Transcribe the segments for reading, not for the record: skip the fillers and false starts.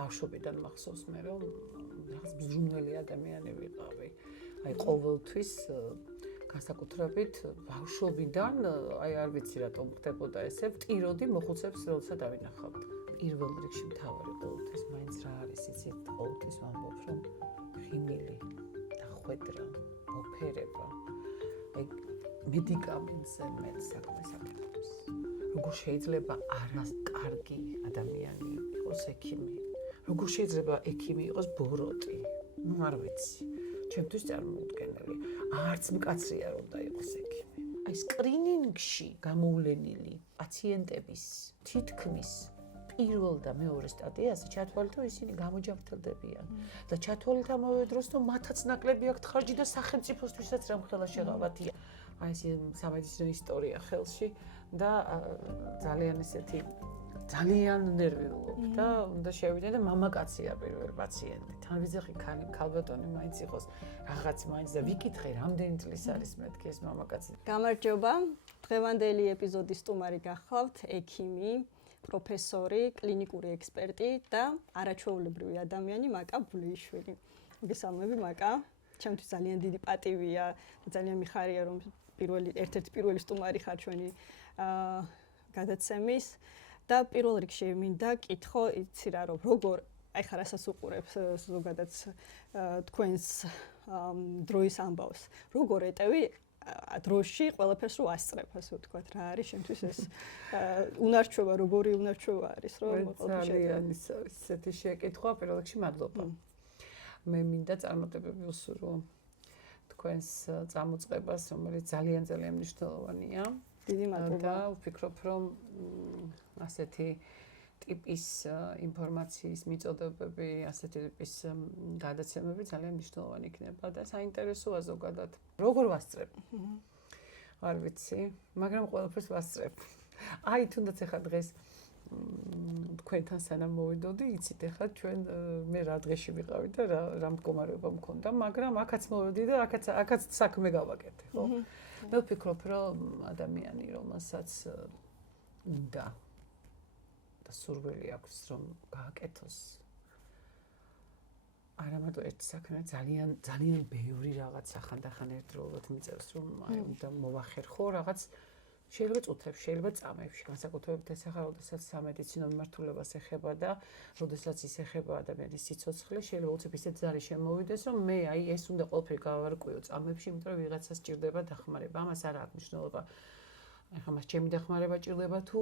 ბავშვობიდან მახსოვს მე რომ რაღაც ბზრუნველი ადამიანი ვიყავი. აი ყოველთვის განსაკუთრებით ბავშვობიდან აი არ ვიცი რატომ ხდებოდა ესე ვტიროდი მოხუცებს როცა დავინახავთ. პირველ რიგში მთავარი ყოველთვის მაინც რა არის იცით ყოველთვის ვამბობ რომ ღიმილი და ხვედრა, მოფერება აი მედიკამენტზე მეტ საქმეს აკეთებს. როგორ შეიძლება არასკარგი ადამიანი იყოს ექიმი? როგორ შეიძლება ექიმი იყოს ბოროტი? ნუ არ ვიცი. ჩემთვის წარმოუდგენელი. არც მკაცრი არ უნდა იყოს ექიმი. აი სკრინინგში გამოვლენილი პაციენტების თითქმის პირველ და მეორე სტადიაზე ჩათვალეთ რომ ისინი გამოჯანმრთელდებიან და ჩათვალეთ ამავე დროს რომ მათაც ნაკლები აქვთ ხარჯი და სახელმწიფოსთვისაც რამხელა შეღავათია. აი ეს სამედიცინო ისტორია ხელში და ძალიან ესეთი ძალიან ნერვიულობ და უნდა შევიდე და მამაკაცია პირველი პაციენტი. თან ვიძახი ქალბატონი მაინც იყოს რაღაც მაინც და ვიკითხე რამდენი წლის არის მეთქი ეს მამაკაცი. გამარჯობა. დღევანდელი ეპიზოდის სტუმარი გახლავთ ექიმი, პროფესორი, კლინიკური ექსპერტი და არაჩვეულებრივი ადამიანი მაკა ბულეიშვილი. მოგესალმები მაკა. ჩემთვის ძალიან დიდი პატივია და ძალიან მიხარია რომ ერთ-ერთი პირველი სტუმარი ხარ ჩვენი გადაცემის და პირველ რიგში მინდა კითხო იცი რა რომ როგორ აი ხარ რასაც უყურებს ზოგადად თქვენს დროის ამბავს როგორ ეტევი დროში ყველაფერს რო ასწრებ ასე ვთქვათ რა არის შენთვის ეს უნარჩვება როგორი უნარჩვება არის რომ ძალიან ისეთი შეკითხვა პირველ რიგში მადლობა მე მინდა წარმატებები ვუსურვო თქვენს წამოწყებას რომელიც ძალიან მნიშვნელოვანია დიდი მადლობა და ვფიქრობ რომ ასეთი ტიპის ინფორმაციის მიწოდებები ასეთი ტიპის გადაცემები ძალიან მნიშვნელოვანი იქნება და საინტერესოა ზოგადად როგორ ვასწრებ არ ვიცი მაგრამ ყველაფერს ვასწრებ აი თუნდაც ახლა დღეს თქვენთან სანამ მოვიდოდი იცით ახლა ჩვენ მე რა დღეში ვიყავი და რა მდგომარეობა მქონდა მაგრამ აქაც მოვედი და აქაც საქმე გავაკეთე ხო მე ვფიქრობ რომ ადამიანი რომელსაც უნდა და სურვილი აქვს რომ გააკეთოს არა მარტო ერთ საქმე ძალიან ბევრი რაღაც ახანდახან ერთდროულად მიწევს რომ აი უნდა მოვახერხო რაღაც შეიძლება წუთებში, შეიძლება წამებში, განსაკუთრებით ეს ახლა, როდესაც სამედიცინო მიმართულებას ეხება და როდესაც ის ეხება ადამიანის სიცოცხლე, შეიძლება უცებ ისეთ ზარი შემოვიდეს, რომ მე აი ეს უნდა ყველაფერი გავარკვიო წამებში, იმიტომ რომ ვიღაცას ჭირდება დახმარება. ამას არ აქვს მნიშვნელობა. ახლა მას ჩემი დახმარება ჭირდება თუ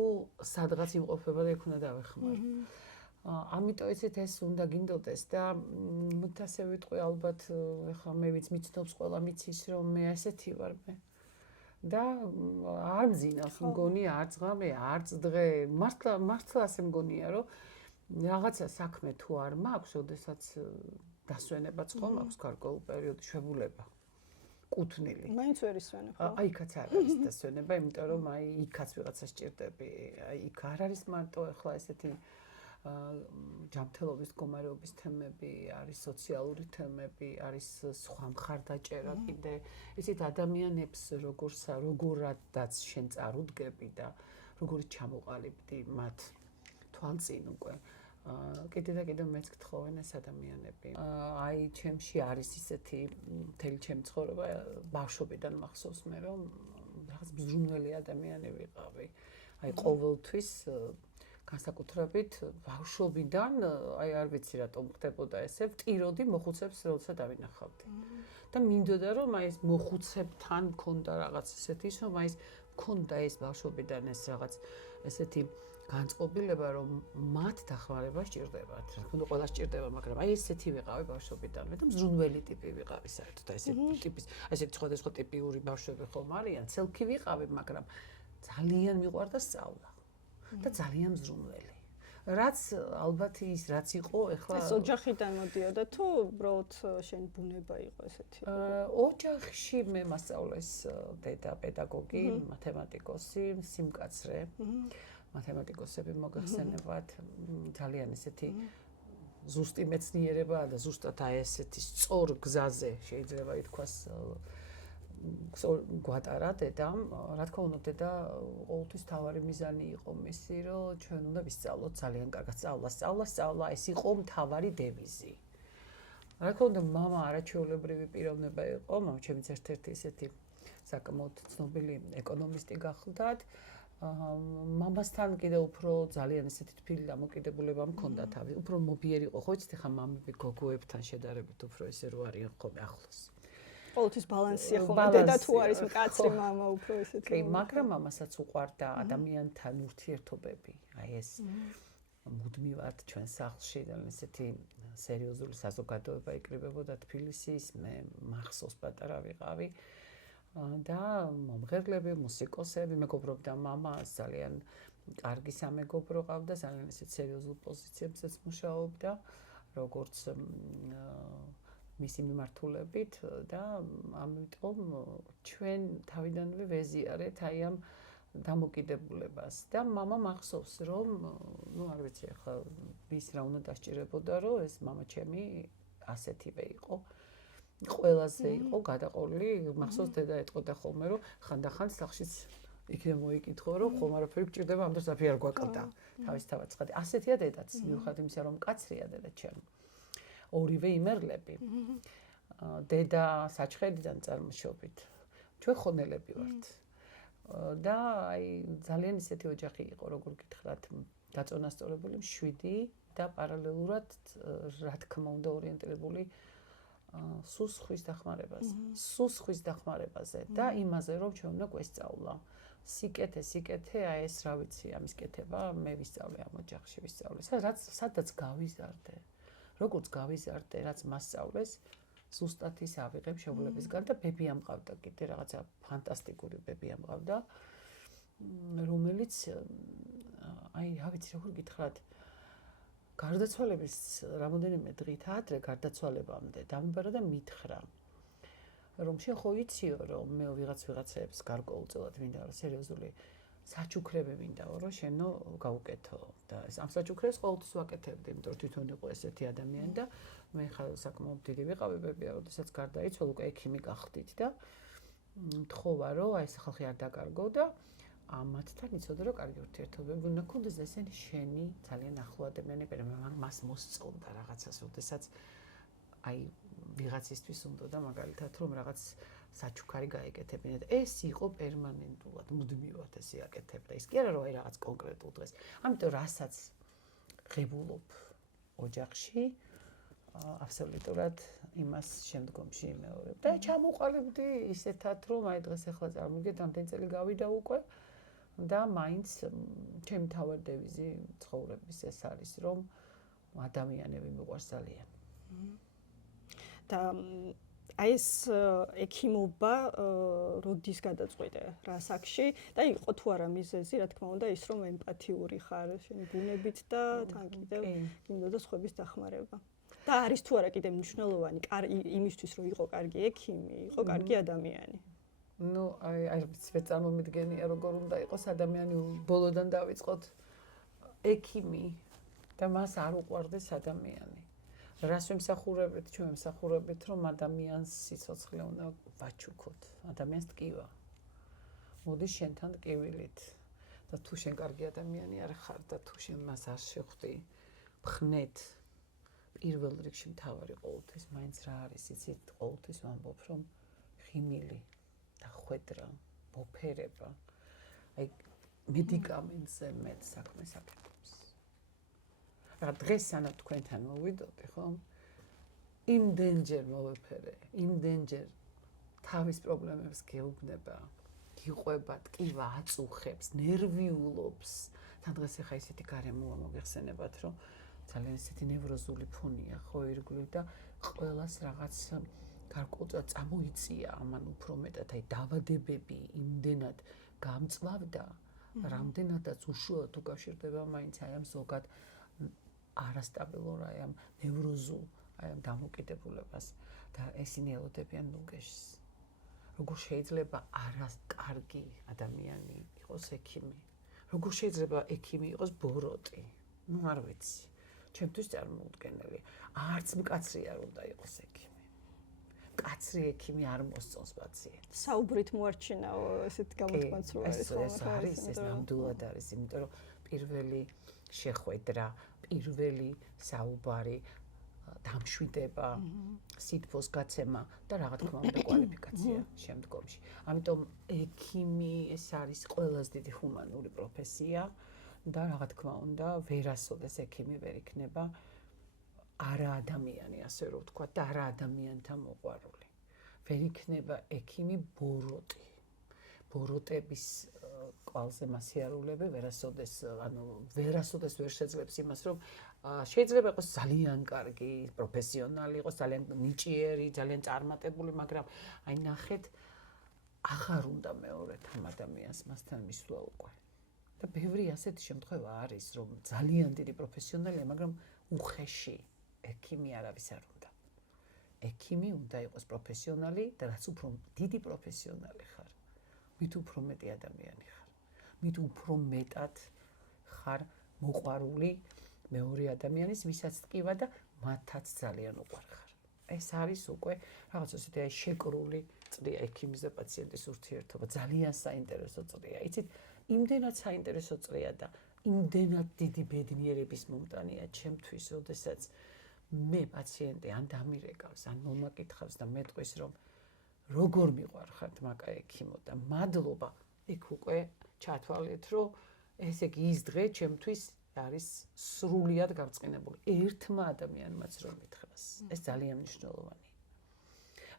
სადღაც იმყოფება და იქ უნდა დავეხმარო. ამიტომ იცით ეს უნდა გინდოდეს და მით ასე ვიტყვი ალბათ ახლა მე ვიც მიცნობს ყველა მიცის რომ მე ასეთი ვარ მე. და არ მძინავს მგონი არ ძღამე არ ძდღე მართლა ასე მგონია რომ რაღაცა საქმე თუ არ მაქვს ოდესაც დასვენებაც ხომ აქვს გარკვეულ პერიოდში შვებულება კუთვნილი მაინც ვერ ისვენებ ხო აი იქაც არ არის დასვენება იმიტომ რომ აი იქაც ვიღაცას ჭირდები აი იქ არ არის მარტო ახლა ესეთი ჯანმრთელობის მდგომარეობის თემები, არის სოციალური თემები, არის სხვა მხარდაჭერა კიდე. ისეთ ადამიანებს როგორადაც შენ წარუდგები და როგორ ჩამოყალიბდი მათ თვალწინ უკვე. კიდე და კიდე მეც გთხოვენ ეს ადამიანები. აი ჩემში არის ისეთი მთელი ჩემი ცხოვრება ბავშვობიდან მახსოვს მე რომ რაღაც ბზრუნველი ადამიანი ვიყავი. აი ყოველთვის განსაკუთრებით ბავშვობიდან აი არ ვიცი რატომ ხდებოდა ესე ვტიროდი მოხუცებს როცა დავინახავდი და მინდოდა რომ აი ეს მოხუცებთან მქონდა რაღაც ესეთი რომ აი ეს მქონდა ეს ბავშვობიდან ეს რაღაც ესეთი განწყობილება რომ მათ დახმარება სჭირდებათ რა თქმა უნდა ყველას სჭირდება მაგრამ აი ესეთი ვიყავი ბავშვობიდანვე და მზრუნველი ტიპი ვიყავი საერთოდ აი ესეთი ტიპის აი ესეთი სხვადასხვა ტიპიური ბავშვები ხომ არიან ცელქი ვიყავი მაგრამ ძალიან მიყვარდა სწავლა და ძალიან მზრუნველი. რაც ალბათ ის რაც იყო, ეხლა ეს ოჯახიდან მოდიოდა თუ უბრალოდ შენ ბუნება იყო ესეთი? ოჯახში მე მასწავლეს დედა პედაგოგი, მათემატიკოსი, სიმკაცრე. მათემატიკოსები მოგახსენებათ, ძალიან ესეთი ზუსტი მეცნიერება და ზუსტად აი ესეთი სწორ გზაზე შეიძლება ითქვას გვატარა დედამ, რა თქმა უნდა, დედა ყოველთვის თავარი მიზანი იყო მისი, რომ ჩვენ უნდა ვისწავლოთ ძალიან კარგად სწავლა, ეს იყო მთავარი დევიზი. რა თქმა უნდა, მამა არაჩვეულებრივი პიროვნება იყო, მამა ჩემიც ერთ-ერთი ისეთი საკმაოდ ცნობილი ეკონომისტი გახლდათ. მამასთან კიდევ უფრო ძალიან ესეთი თბილი დამოკიდებულება მქონდა თავი, უფრო მობიერი იყო, ხო იცით, ხა მამები გოგოებთან შედარებით უფრო ესე რო არიან ხოლმე ახლოს. ყოველთვის ბალანსია ხოლმე დედა თუ არის მკაცრი მამა უფრო ესეთი. კი, მაგრამ მამასაც უყვარდა ადამიანთან ურთიერთობები. აი ეს მუდმივად ჩვენ სახლში ესეთი სერიოზული საზოგადოება იკრიბებოდა თბილისის, მე მახსოვს პატარა ვიყავი და მომღერლები, მუსიკოსები, მეგობრობდა მამას, ძალიან კარგი სამეგობრო ყავდა, ძალიან ესეთ სერიოზულ პოზიციებზეც მუშაობდა, როგორც მისი მიმართულებით და ამიტომ ჩვენ თავიდანვე ვეზიარეთ აი ამ დამოკიდებულებას და მამა მახსოვს რომ არ ვიცი ახლა ვის რა უნდა დასჭირებოდა რომ ეს მამა ჩემი ასეთივე იყო ყველაზე იყო გადაყოლილი მახსოვს დედა ეტყოდა ხოლმე რომ ხანდახან სახლშიც იქნებ მოიკითხო რომ ხომ არაფერი გჭირდება ამ დროს საფი არ გვაკლდა თავისთავად ცხადი ასეთია დედაც მიუხედავად იმისა რომ მკაცრია დედა ჩემი ორივე იმერლები დედა საჩხერიდან წარმოშობით ჩვენ ხონელები ვართ და აი ძალიან ისეთი ოჯახი იყო როგორ გითხრათ გაწონასწორებული მშვიდი და პარალელურად რა თქმა უნდა ორიენტირებული სუსხვის დახმარებაზე და იმაზე რომ ჩვენ უნდა გვესწავლა სიკეთე აი ეს რა ვიცი ამის კეთება მე ვისწავლე ამ ოჯახში ვისწავლე სადაც გავიზარდე როგორც გავიზარდე რაც მასწავლეს ზუსტად ის ავიღებ შეულებისგან და ბები ამყავდა კიდე რაღაცა ფანტასტიკური ბები ამყავდა რომელიც აი რა ვიცი როგორ გითხრათ გარდაცვალების რამოდენიმე დღით ადრე გარდაცვალებამდე დამიბარა და მითხრა რომ შენ ხო იციო რომ მე ვიღაცებს გარკვეულწილად მინდა რომ სერიოზული საჩუქრები მინდაო რომ შენო გავუკეთო და ამ საჩუქრებს ყოველთვის ვაკეთებდი იმიტომ რომ თვითონ იყო ესეთი ადამიანი და მე ხარ საკმაოდ დიდი ვიყავი ბებია როდესაც გარდაიცვალა უკვე ექიმი გახდით და მთხოვა რომ აი ეს ხალხი არ დაკარგო და ამათთან იცოდა რომ კარგი ურთიერთობები უნდა გქონდეს და ესენი შენი ძალიან ახლო ადამიანები მაგრამ მას მოსწონდა რაღაცას როდესაც აი ვიღაცისთვის უნდა და მაგალითად რომ რაღაც საჩუქარი გაეკეთებინა და ეს იყო პერმანენტულად მუდმივად ეს აკეთებდა ის კი არა რომ აი რაღაც კონკრეტულ დღეს ამიტომ რასაც ღებულობ ოჯახში აბსოლუტურად იმას შემდგომში იმეორებ და ჩამოყალიბდი ისეთად რომ აი დღეს ახლა წარმოგიდგენთ ამდენი წელი გავიდა უკვე და მაინც ჩემი თავად დევიზი ცხოვრების ეს არის რომ ადამიანები მიყვარს ძალიან და აი ეს ექიმობა როდის გადაწყვიტე რა საკში და იყო თუ არა მიზეზი რა თქმა უნდა ის რომ ემპათიური ხარ შენი ბუნებით და თან კიდევ გინდოდა სხვების დახმარება და არის თუ არა კიდევ მნიშვნელოვანი იმისთვის რომ იყო კარგი ექიმი იყო კარგი ადამიანი ну აი მე წარმომიდგენია როგორ უნდა იყოს ადამიანი ბოლოდან დავიწყოთ ექიმი და მას არ უყვარდეს ადამიანი რას ვიმსახურებით ჩვენ ვიმსახურებით რომ ადამიანს სიცოცხლე უნდა ვაჩუქოთ ადამიანს ტკივა მოდი შენთან ტკივილით და თუ შენ კარგი ადამიანი არ ხარ და თუ შენ მას არ შეხვდი მხნეთ პირველ რიგში მთავარი ყოველთვის მაინც რა არის იცით ყოველთვის ვამბობ რომ ხიმილი და ხვედრა მოფერება აი მედიკამენტზე მეტ საქმეს აკეთებს რა დღეს სანამ თქვენთან მოვიდოდი ხო იმდენჯერ მოვეფერე იმდენჯერ თავის პრობლემებს გეუბნება გიყვება ტკივა აწუხებს ნერვიულობს თან დღეს ახლა ისეთი გარემოა მოგეხსენებათ რომ ძალიან ესეთი ნევროზული ფონია ხო ირგვლივ და ყველას რაღაც გარკვეულწილად წამოიწია ამან უფრო მეტად აი დავადებები იმდენად გამწვავდა რამდენადაც უშუალოდ უკავშირდება მაინც აი ამ ზოგად არასტაბილურ აი ამ ნევროზულ აი ამ დამოკიდებულებას და ესენი ელოდებიან ნუგეშს როგორ შეიძლება არასკარგი ადამიანი იყოს ექიმი როგორ შეიძლება ექიმი იყოს ბოროტი ну არ ვიცი ჩემთვის წარმოუდგენელი არც მკაცრი არ უნდა იყოს ექიმი კაცრი ექიმი არ მოსწონს პაციენტს. საუბრით მოარჩინაო ესეთ გამოთქვაც რო არის ეს არის ეს ნამდვილად არის, იმიტომ რომ პირველი შეხვედრა, პირველი საუბარი, დამშვიდება, სითბოს გაცემა და რა თქმა უნდა კვალიფიკაცია შემდგომში. ამიტომ ექიმი ეს არის ყველაზე დიდი ჰუმანური პროფესია და რა თქმა უნდა ვერასოდეს ექიმი ვერ იქნება არა ადამიანი, ასე რომ ვთქვა, და არა ადამიანთა მოყვარული. ვერ იქნება ექიმი ბოროტი. ბოროტების კვალზე მასიარულები ვერასოდეს ვერ შეძლებს იმას, რომ შეიძლება იყოს ძალიან კარგი პროფესიონალი, იყოს ძალიან ნიჭიერი, ძალიან წარმატებული, მაგრამ აი ნახეთ, აღარ უნდა მეორეთ ამ ადამიანს მასთან მისვლა უკვე. და ბევრი ასეთი შემთხვევა არის, რომ ძალიან დიდი პროფესიონალია, მაგრამ უხეში ექიმი არავის არ უნდა. ექიმი უნდა იყოს პროფესიონალი და რაც უფრო დიდი პროფესიონალი ხარ, მით უფრო მეტი ადამიანი ხარ. მით უფრო მეტად ხარ მოყვარული მეორე ადამიანის, ვისაც ტკივა და მათაც ძალიან უყვარ ხარ. ეს არის უკვე რაღაც ისეთი შეკრული წრია ექიმის და პაციენტის ურთიერთობა, ძალიან საინტერესო წრია. იცით, იმდენად საინტერესო წრია და იმდენად დიდი ბედნიერების მომტანია ჩემთვის, როდესაც მე პაციენტი ან დამირეკავს, ან მომაკითხავს და მეტყვის, რომ როგორ მიყვარხართ მაკა ექიმო და მადლობა, იქ უკვე ჩათვალეთ, რომ ესე იგი ის დღე ჩემთვის არის სრულიად გაწყინებული. ერთმა ადამიანმაც რომ მითხრას. ეს ძალიან მნიშვნელოვანია.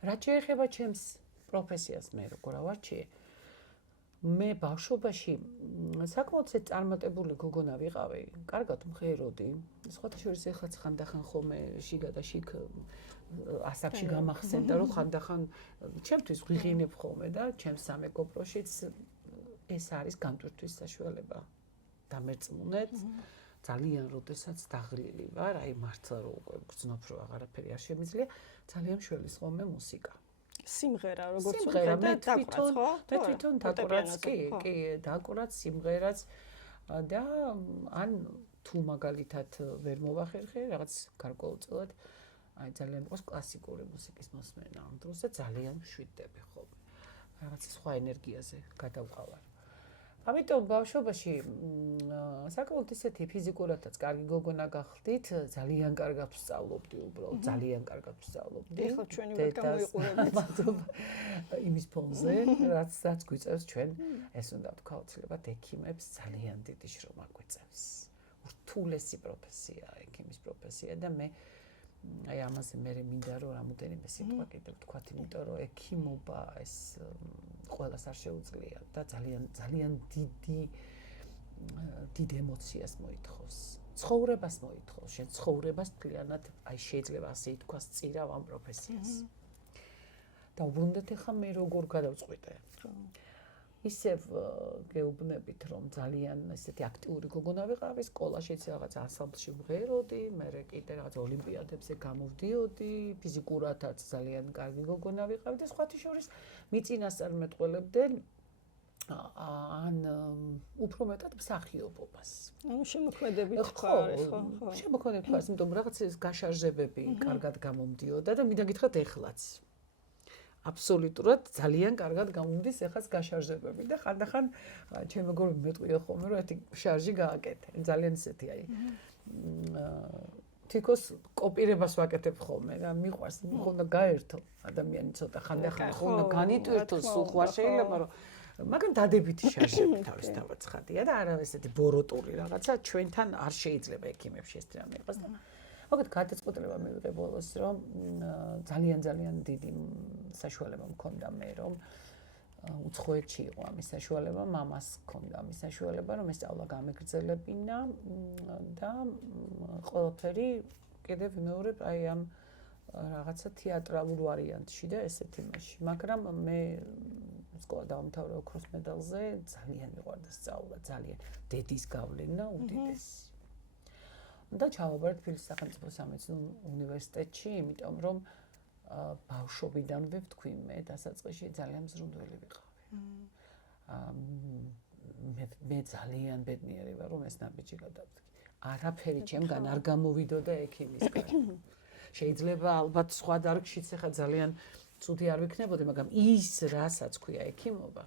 რაც შეეხება ჩემს პროფესიას, მე როგორ ავარჩიე, მე ბავშვობაში საკმაოდ წარმატებული გოგონა ვიყავი, კარგად მღეროდი. სხვათა შორის ეხლაც ხანდახან ხოლმე შიგა და შიგ ასაკში გამახსენდა, რომ ხანდახან ჩემთვის ვიღინებ ხოლმე და ჩემს სამეგობროშიც ეს არის გამტვირთვის საშუალება. დამერწმუნეთ, ძალიან როდესაც დაღლილი ვარ, აი მართლა რომ უკვე გრძნობ რომ აღარაფერი არ შემიძლია, ძალიან მშველის ხოლმე მუსიკა. სიმღერა როგორც სიმღერა მე თვითონ დაკვრაც კი დაკვრაც სიმღერაც და ან თუ მაგალითად ვერ მოვახერხე რაღაც გარკვეულწილად აი ძალიან მყავს კლასიკური მუსიკის მოსმენა ამ დროს და ძალიან მშვიდდები ხოლმე რაღაც სხვა ენერგიაზე გადავყავარ. ამიტომ ბავშვობაში საკმაოდ ისეთი ფიზიკურადაც კარგი გოგონა გახდით, ძალიან კარგად ვსწავლობდი უბრალოდ, ძალიან კარგად ვსწავლობდი. ეხლა ჩვენი ვარ გამოიყურებით. იმის ფონზე, რაც გვიწევს ჩვენ, ეს უნდა ვთქვა აუცილებლად ექიმებს ძალიან დიდი შრომა გვიწევს. ურთულესი პროფესიაა ექიმის პროფესია და მე აი ამაზე მე მინდა რომ რამოდენიმე სიტყვა კიდევ ვთქვათ, იმიტომ რომ ექიმობა ეს ყველას არ შეუძლია და ძალიან დიდ ემოციას მოითხოვს. ცხოვრებას მოითხოვს, შენ ცხოვრებას მთლიანად აი შეიძლება ასე ითქვას წირავ ამ პროფესიას. და უბრუნდეთ ახლა მე როგორ გადავწყვიტე. ისევ გეუბნებით რომ ძალიან ესეთი აქტიური გოგონა ვიყავი, სკოლაშიც რაღაც ანსამბლში ვღეროდი, მე კიდე რაღაც ოლიმპიადებზე გამოვდიოდი, ფიზიკურადაც ძალიან კარგი გოგონა ვიყავი და სხვათა შორის მიწინასწარმეტყველებდნენ ან უფრო მეტად მსახიობობას. ანუ შემოქმედებით ხო არის ხო? შემოქმედებით ხო, იმიტომ რაღაც ეს გაშარჟებები კარგად გამომდიოდა და მინდა გითხრათ ეხლაც. აბსოლუტურად ძალიან კარგად გამომდის ეხაც გაშარჟებები და ხანდახან ჩემ მეგობრები მეტყვია ხოლმე რომ ერთი შარჟი გააკეთე. ძალიან ისეთი აი თიქოს კოპირებას ვაკეთებ ხოლმე და მიყვარს უნდა გაერთო ადამიანი ცოტა ხანდახან ხოლმე განიტვირთო სულ ხوار შეიძლება რომ მაგრამ დადებითი შარჟები თავისთავად ცხადია და არა ესეთი ბოროტული რაღაცა ჩვენთან არ შეიძლება ექიმებში ეს რამე იყოს და მოგეთ გადაწყვეტილება მივიღე ბოლოს რომ ძალიან დიდი საშუალება მქონდა მე რომ უცხოეთში იყო ამის საშუალება, მამას ჰქონდა ამის საშუალება რომ ეს სწავლა გამეგრძელებინა და ყველაფერი კიდევ ვიმეორებ აი ამ რაღაცა თეატრალურ ვარიანტში და ესეთ იმაში, მაგრამ მე სკოლა დაამთავრე ოქროს მედალზე, ძალიან მიყვარდა სწავლა, ძალიან დედის გავლენა უდიდესი. და ჩავაბარეთ თბილისის სახელმწიფო სამედიცინო უნივერსიტეტში, იმიტომ რომ ბავშვობიდანვე ვთქვი მე დასაწყისში ძალიან მზრუნველი ვიყავი. მე ძალიან ბედნიერი ვარ რომ ეს ნაბიჯი გადავწყვიტე. არაფერი ჩემგან არ გამოვიდოდა ექიმისგან. შეიძლება ალბათ სხვა დარგშიც ახლა ძალიან ცუდი არ ვიქნებოდი, მაგრამ ის რასაც ქვია ექიმობა,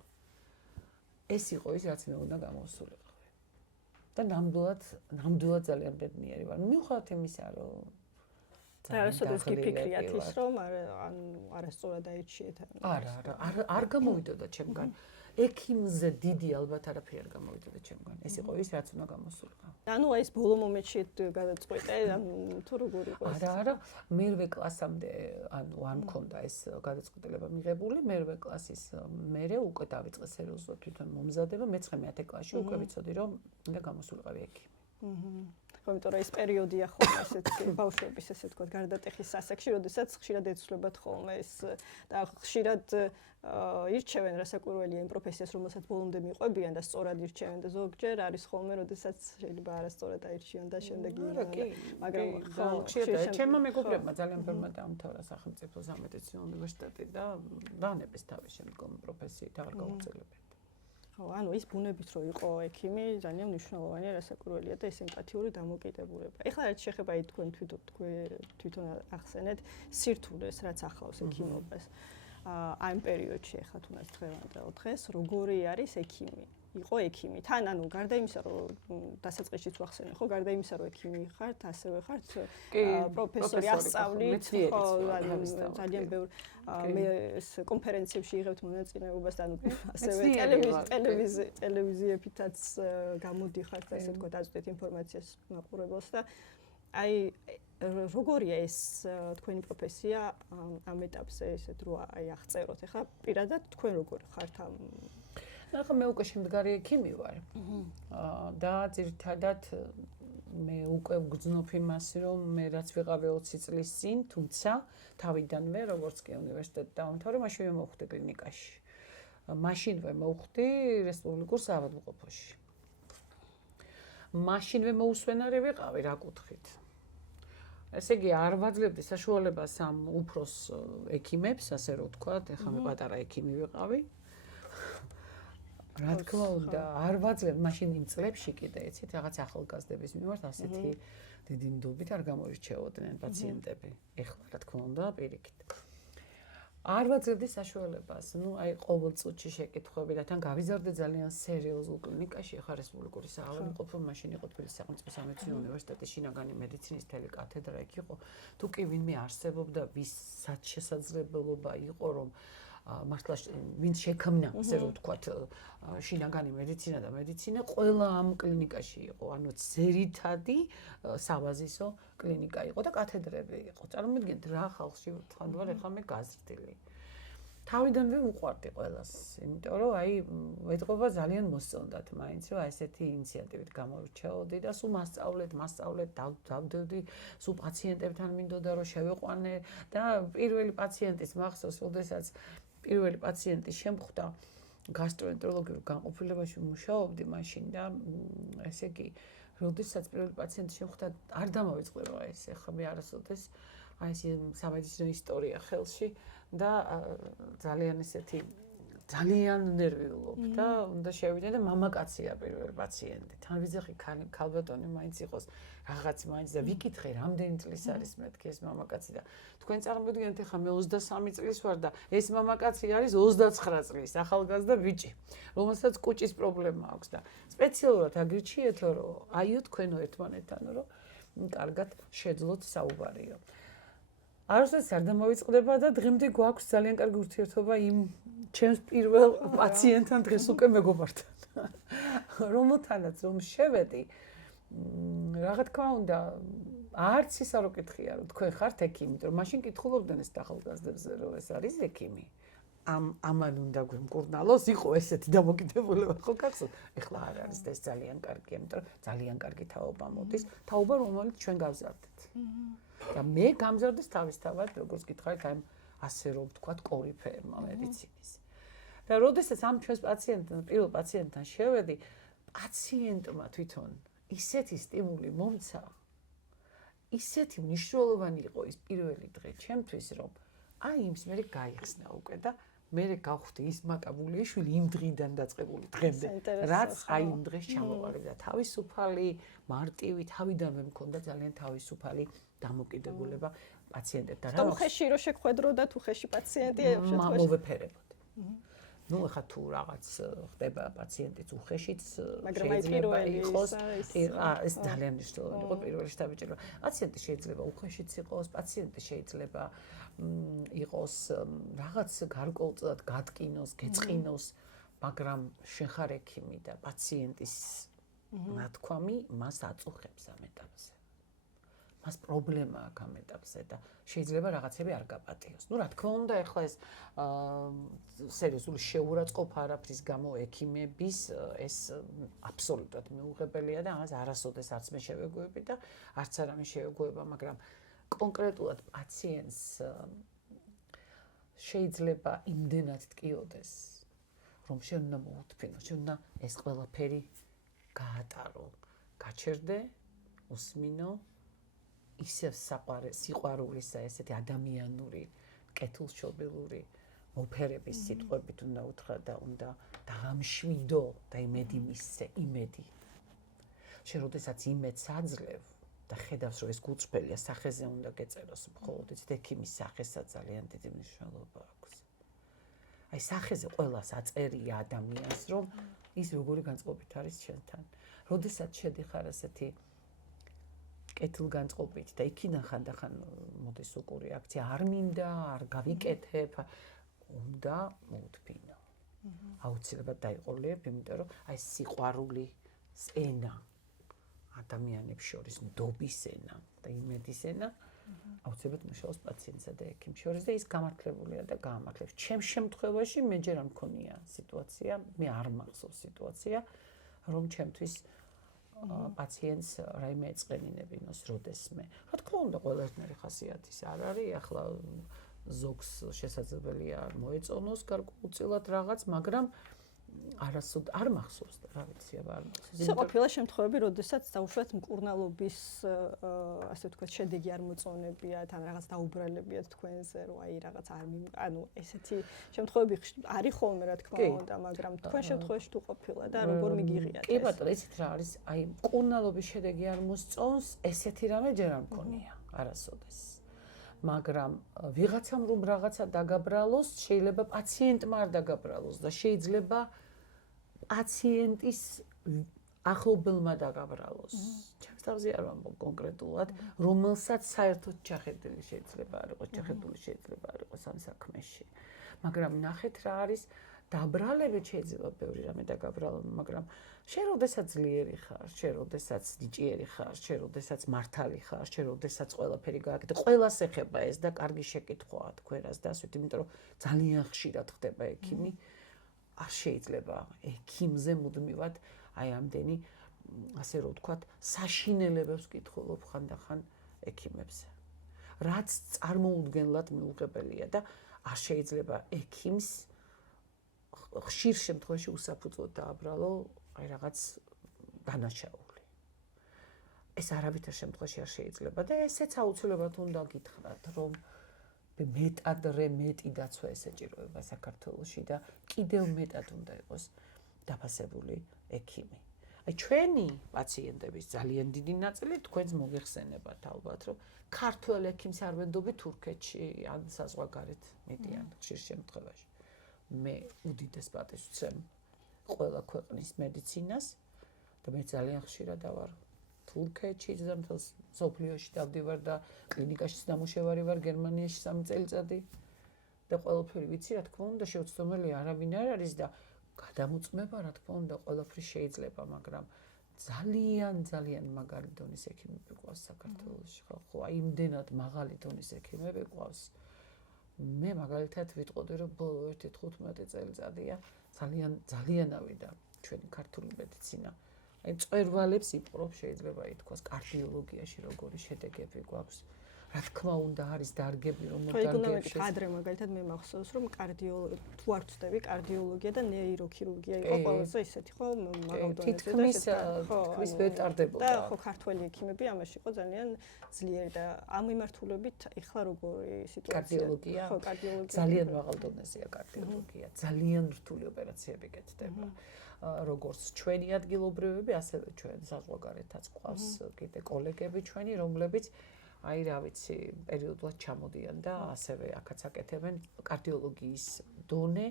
ეს იყო ის, რაც მე უნდა გამოვსულიყავი. და ნამდვილად ძალიან ბედნიერი ვარ. მიუხედავად იმისა, რომ რასოდეს გიფიქრიათ ის, რომ არასწორად აიჩიეთ? არ გამოვიდოდა ჩემგან. ექიმზე დიდი ალბათ არაფერი არ გამოვიდოდა ჩემგან. ეს იყო ის, რაც უნდა გამოსულიყავ. ანუ ეს ბოლო მომენტში გადაწყვეტე, თუ როგორ იყო ეს? არა, მერვე კლასამდე ანუ არ მქონდა ეს გადაწყვეტილება მიღებული, მერვე კლასის მერე უკვე დავიწყე სერიოზულად თვითონ მომზადება, მე-9 კლასში უკვე ვიცოდი, რომ უნდა გამოსულიყავი ექიმი. ხო, იმიტომ რომ ეს პერიოდია ხოლმე ესეთ ბავშვების ესე თქვა გარდატეხის ასაკში, როდესაც ხშირად ეცვლებათ ხოლმე ეს და ხშირად ირჩევენ რასაკვირველია იმ პროფესიას, რომელსაც ბოლომდე მიყვებიან და სწორად ირჩევენ და ზოგჯერ არის ხოლმე, როდესაც შეიძლება არასწორად აირჩიონ და შემდეგ მაგრამ ხშირად ჩემმა მეგობრებმა ძალიან ბევრმა დაამთავრა სახელმწიფო სამედიცინო უნივერსიტეტი და დაანებეს თავის შემდგომ პროფესიით აღარ გაუწელებიათ. ხო, ანუ ის ბუნებით რო იყო ექიმი, ძალიან მნიშვნელოვანია რასაკვირველია და ეს ემპათიური დამოკიდებულება. ეხლა რაც შეხება თქვენ თვითონ ახსენეთ სირთულეს, რაც ახლავს ექიმობას. აი ამ პერიოდში ეხლა თუნდაც დღევანდელ დღეს როგორი არის ექიმი? იყო ექიმი. თან ანუ გარდა იმისა, რომ დასაწყისშიც ვახსენე, ხო, გარდა იმისა, რომ ექიმი ხართ, ასევე ხართ პროფესორი, ასწავლით, ხო, ძალიან ბევრ მე კონფერენციებში იღებთ მონაწილეობას და ანუ ასევე ტელევიზიებითაც გამოდიხართ, ასე თქვა, დაწვდით ინფორმაციას მაყურებელს და აი როგორია ეს თქვენი პროფესია ამ ეტაპზე ესეთ რო აი აღწეროთ. ეხლა პირადად თქვენ როგორ ხართ ამ ახლა მე უკვე შემდგარი ექიმი ვარ. და ძირითადად მე უკვე ვგრძნობ იმას, რომ მე რაც ვიყავი 20 წლის წინ, თუმცა თავიდანვე როგორც კი უნივერსიტეტი დავამთავრე, მაშინვე მოვხვდი კლინიკაში. მაშინვე მოვხვდი რესპუბლიკურ საავადმყოფოში. მაშინვე მოუსვენარი ვიყავი რა კუთხით. ესე იგი არ ვაძლევდი საშუალებას ამ უფროს ექიმებს, ასე რომ ვთქვათ, ეხლა მე პატარა ექიმი ვიყავი. რა თქმა უნდა, არ ვაძლევ მაშინ იმ წლებში კიდე, იცით, რაღაც ახალგაზრდების მიმართ ასეთი დიდი ნდობით არ გამოირჩეოდნენ პაციენტები. ეხლა რა თქმა უნდა, პირიქით. არ ვაძლევდი საშუალებას, აი ყოველ წუთში შეკითხვები და თან გავიზარდე ძალიან სერიოზულ კლინიკაში, ეხლა რესპუბლიკური საავადმყოფო, მაშინ იყო თბილისის სახელმწიფო სამედიცინო უნივერსიტეტის შინაგანი მედიცინის მთელი კათედრა იქ იყო. თუ კი ვინმე არსებობდა, ვისაც შესაძლებლობა იყო, რომ მართლა ვინც შექმნა, ასე რომ ვთქვათ, შინაგანი მედიცინა და მედიცინა ყველა ამ კლინიკაში იყო, ანუ ძირითადი საბაზისო კლინიკა იყო და კათედრები იყო. წარმოგიდგენთ რა ხალხში ვთქვათ, ეხლა მე გაზრდილი. თავიდანვე უყვარდი ყველას, იმიტომ რომ აი ეტყობა ძალიან მოსწონდათ მაინც, რომ ესეთი ინიციატივით გამორჩეოდი და სულ მასწავლეთ, დავდევდი, სულ პაციენტებთან მინდოდა რომ შევიყვანე და პირველი პაციენტის მახსოვს, როდესაც პირველი პაციენტი შემხვდა გასტროენტეროლოგიურ განყოფილებაში მუშაობდი მაშინ და ესე იგი, როდესაც პირველი პაციენტი შემხვდა, არ დამოვიწყდება ეს, ეხლა მე არასოდეს აი ეს სამედიცინო ისტორია ხელში და ძალიან ესეთი ძალიან ნერვიულობ და უნდა შევიდე და მამაკაცია პირველი პაციენტი. თან ვიძახი ქალბატონი მაინც იყოს რაღაც მაინც და ვიკითხე რამდენი წლის არის მეთქი ეს მამაკაცი და თქვენ წარმოგიდგენთ ახლა მე 23 წლის ვარ და ეს მამაკაცი არის 29 წლის ახალგაზრდა ბიჭი, რომელსაც კუჭის პრობლემა აქვს და სპეციალურად აგირჩიეთო რომ აიო თქვენო ერთმანეთთან რომ კარგად შეძლოთ საუბარიო. არასდროს არ დამოვიწყდება და დღემდე გვაქვს ძალიან კარგი ურთიერთობა იმ ჩემს პირველ პაციენტთან დღეს უკვე მეგობართან. რომელთანაც რომ შევედი, რა თქმა უნდა, არც ის არ უკითხია, რომ თქვენ ხართ ექიმი, რომ მაშინ კითხულობდნენ ეს ახალგაზრდებზე, რომ ეს არის ექიმი. ამან უნდა გვემკურნალოს, იყო ესეთი დამოკიდებულება, ხო გახსოვთ? ეხლა არ არის და ეს ძალიან კარგია, იმიტომ რომ ძალიან კარგი თაობა მოდის, თაობა რომელიც ჩვენ გავზარდეთ. და მე გამზარდეს თავისთავად, როგორც გითხარით, აი ასე რომ ვთქვათ, კორიფეერმა მედიცინის. და როდესაც ამ ჩვენს პაციენტთან, პირველ პაციენტთან შევედი, პაციენტმა თვითონ ისეთი სტიმული მომცა, ისეთი მნიშვნელოვანი იყო ის პირველი დღე ჩემთვის, რომ აი იმს მე გაიხსნა უკვე და მე გავხდი ის მაკაბულიშვილი იმ დღიდან დაწყებული დღემდე, რაც აი იმ დღეს ჩამოვარდა. თავისუფალი, მარტივი, თავიდანვე მქონდა ძალიან თავისუფალი დამოკიდებულება პაციენტებთან. რა უხეში რო შეხვედრო და თუ ხეში პაციენტია შემთხვევაში მოვეფერებოდი. ნუ ახლა თუ რაღაც ხდება პაციენტიც უხეშიც შეიძლება იყოს ეს ძალიან მნიშვნელოვანი იყო პირველი შთაბეჭდილება. პაციენტი შეიძლება უხეშიც იყოს, პაციენტი შეიძლება იყოს რაღაც გარკვეულწილად გატკინოს, გეწყინოს, მაგრამ შენ ხარ ექიმი და პაციენტის ნათქვამი მას აწუხებს ამ ეტაპზე. მას პრობლემა აქვს ამ ეტაპზე და შეიძლება რაღაცები არ გაპატიოს. ნუ რა თქმა უნდა, ეხლა ეს სერიოზული შეურაცხყოფა არაფრის გამო ექიმების ეს აბსოლუტურად მიუღებელია და ამას არასოდეს არც მე შევეგუები და არც არ ამის შევეგუება, მაგრამ კონკრეტულად პაციენტს შეიძლება იმდენად ტკიოდეს, რომ შენ უნდა მოუთფინო, შენ უნდა ეს ყველაფერი გაატარო, გაჩერდე, უსმინო ისევ სიყვარულისა ესეთი ადამიანური, კეთილშობილური მოფერების სიტყვებით უნდა უთხრა და უნდა დაამშვიდო და იმედი მისცე, იმედი. შენ როდესაც იმედს აძლევ და ხედავს, რომ ეს გულწრფელია, სახეზე უნდა გეწეროს, მხოლოდ იცით ექიმის სახესაც ძალიან დიდი მნიშვნელობა აქვს. აი სახეზე ყველას აწერია ადამიანს, რომ ის როგორი განწყობით არის ჩვენთან. როდესაც შედიხარ ასეთი კეთილგანწყობით და იქიდან ხანდახან მოდის უკუ რეაქცია, არ მინდა, არ გავიკეთებ, უნდა მოუთფინო. აუცილებლად დაიყოლებ, იმიტომ რომ აი სიყვარულის ენა ადამიანებს შორის ნდობის ენა და იმედის ენა აუცილებლად მუშაობს პაციენტსა და ექიმს შორის და ის გამართლებულია და გაამართლებს. ჩემ შემთხვევაში მე ჯერ არ მქონია სიტუაცია, მე არ მახსოვს სიტუაცია, რომ ჩემთვის პაციენტს რაიმე ეწყენინებინოს როდესმე. რა თქმა უნდა, ყველასნაირი ხასიათის არ არის, ახლა ზოგს შესაძლებელია მოეწონოს გარკვეულწილად რაღაც, მაგრამ არასოდ არ მახსოვს და რა ვიცი, არ მახსოვს. ისე ყოფილა შემთხვევები, როდესაც დაუშვათ მკურნალობის ასე ვთქვათ, შედეგი არ მოწონებიათ, ან რაღაც დაუბრალებიათ თქვენზე, რომ აი რაღაც არ ანუ ესეთი შემთხვევები არის ხოლმე რა თქმა უნდა, მაგრამ თქვენ შემთხვევაში თუ ყოფილა და როგორ მიგიღიათ ეს? კი ბატონო, იცით რა არის, აი მკურნალობის შედეგი არ მოსწონს, ესეთი რამე ჯერ არ მქონია, არასოდეს. მაგრამ ვიღაცამ რომ რაღაცა დაგაბრალოს, შეიძლება პაციენტმა არ დაგაბრალოს და შეიძლება პაციენტის ახლობელმა დაგაბრალოს. ჩემს თავზე არ ვამბობ კონკრეტულად, რომელსაც საერთოდ ჩახედული შეიძლება არ იყოს, ჩახედული შეიძლება არ იყოს ამ საქმეში. მაგრამ ნახეთ რა არის, დაბრალებით შეიძლება ბევრი რამე დაგაბრალონ, მაგრამ შენ როდესაც ძლიერი ხარ, შენ როდესაც ნიჭიერი ხარ, შენ როდესაც მართალი ხარ, შენ როდესაც ყველაფერი გააკეთე, ყველას ეხება ეს და კარგი შეკითხვაა თქვენას დასვით, იმიტომ რომ ძალიან ხშირად ხდება ექიმი. არ შეიძლება ექიმზე მუდმივად აი ამდენი ასე რომ ვთქვათ, საშინელებებს კითხულობ ხანდახან ექიმებზე. რაც წარმოუდგენლად მიუღებელია და არ შეიძლება ექიმს ხშირ შემთხვევაში უსაფუძვლოდ დააბრალო აი რაღაც დანაშაული. ეს არავითარ შემთხვევაში არ შეიძლება და ესეც აუცილებლად უნდა გითხრათ, რომ მეტი დაცვა ესეჭიროება საქართველოში და კიდევ მეტად უნდა იყოს დაფასებული ექიმი. აი ჩვენი პაციენტების ძალიან დიდი ნაწილი თქვენს მოგეხსენებათ ალბათ, რომ ქართველ ექიმს არ ვენდობი თურქეთში ან საზღვარგარეთ მიდიან ხშირ შემთხვევაში. მე უდიდეს პატივს ვცემ ყველა ქვეყნის მედიცინას და მე ძალიან ხშირად ვარ თურქეთში და მთელს სოფლიოში დავდივარ და კლინიკაშიც დამუშევარი ვარ გერმანიაში 3 წელიწადი და ყველაფერი ვიცი, რა თქმა უნდა, შეუცდომელი არავინ არ არის და გადამოწმება, რა თქმა უნდა, ყველაფერი შეიძლება, მაგრამ ძალიან მაგარი დონის ექიმები გვყავს საქართველოში, ხო, აი იმდენად მაღალი დონის ექიმები გვყავს. მე მაგალითად ვიტყოდი, რომ ბოლო 1-15 წელიწადია ძალიანავი და ჩვენი ქართული მედიცინა აი მწვერვალებს იპყრობს, შეიძლება ითქვას, კარდიოლოგიაში როგორი შედეგები გვაქვს, რა თქმა უნდა არის დარგები რომ მოდარგებში კადრე მაგალითად მე მახსოვს რომ თუ არ ვწდები კარდიოლოგია და ნეიროქირურგია იყო ყველაზე ისეთი ხო მაღალ დონეზე თითქმის ვეტარდებოდა და ხო ქართველი ექიმები ამაში იყო ძალიან ძლიერი და ამ მიმართულებით ეხლა როგორი სიტუაცია ხო კარდიოლოგია ძალიან მაღალ დონეზეა კარდიოლოგია ძალიან რთული ოპერაციები კეთდება როგორც ჩვენი ადგილობრივები ასევე ჩვენ საზღვარგარეთაც ყავს კიდე კოლეგები ჩვენი რომლებიც აი რა ვიცი პერიოდულად ჩამოდიან და ასევე აქაც აკეთებენ კარდიოლოგიის დონე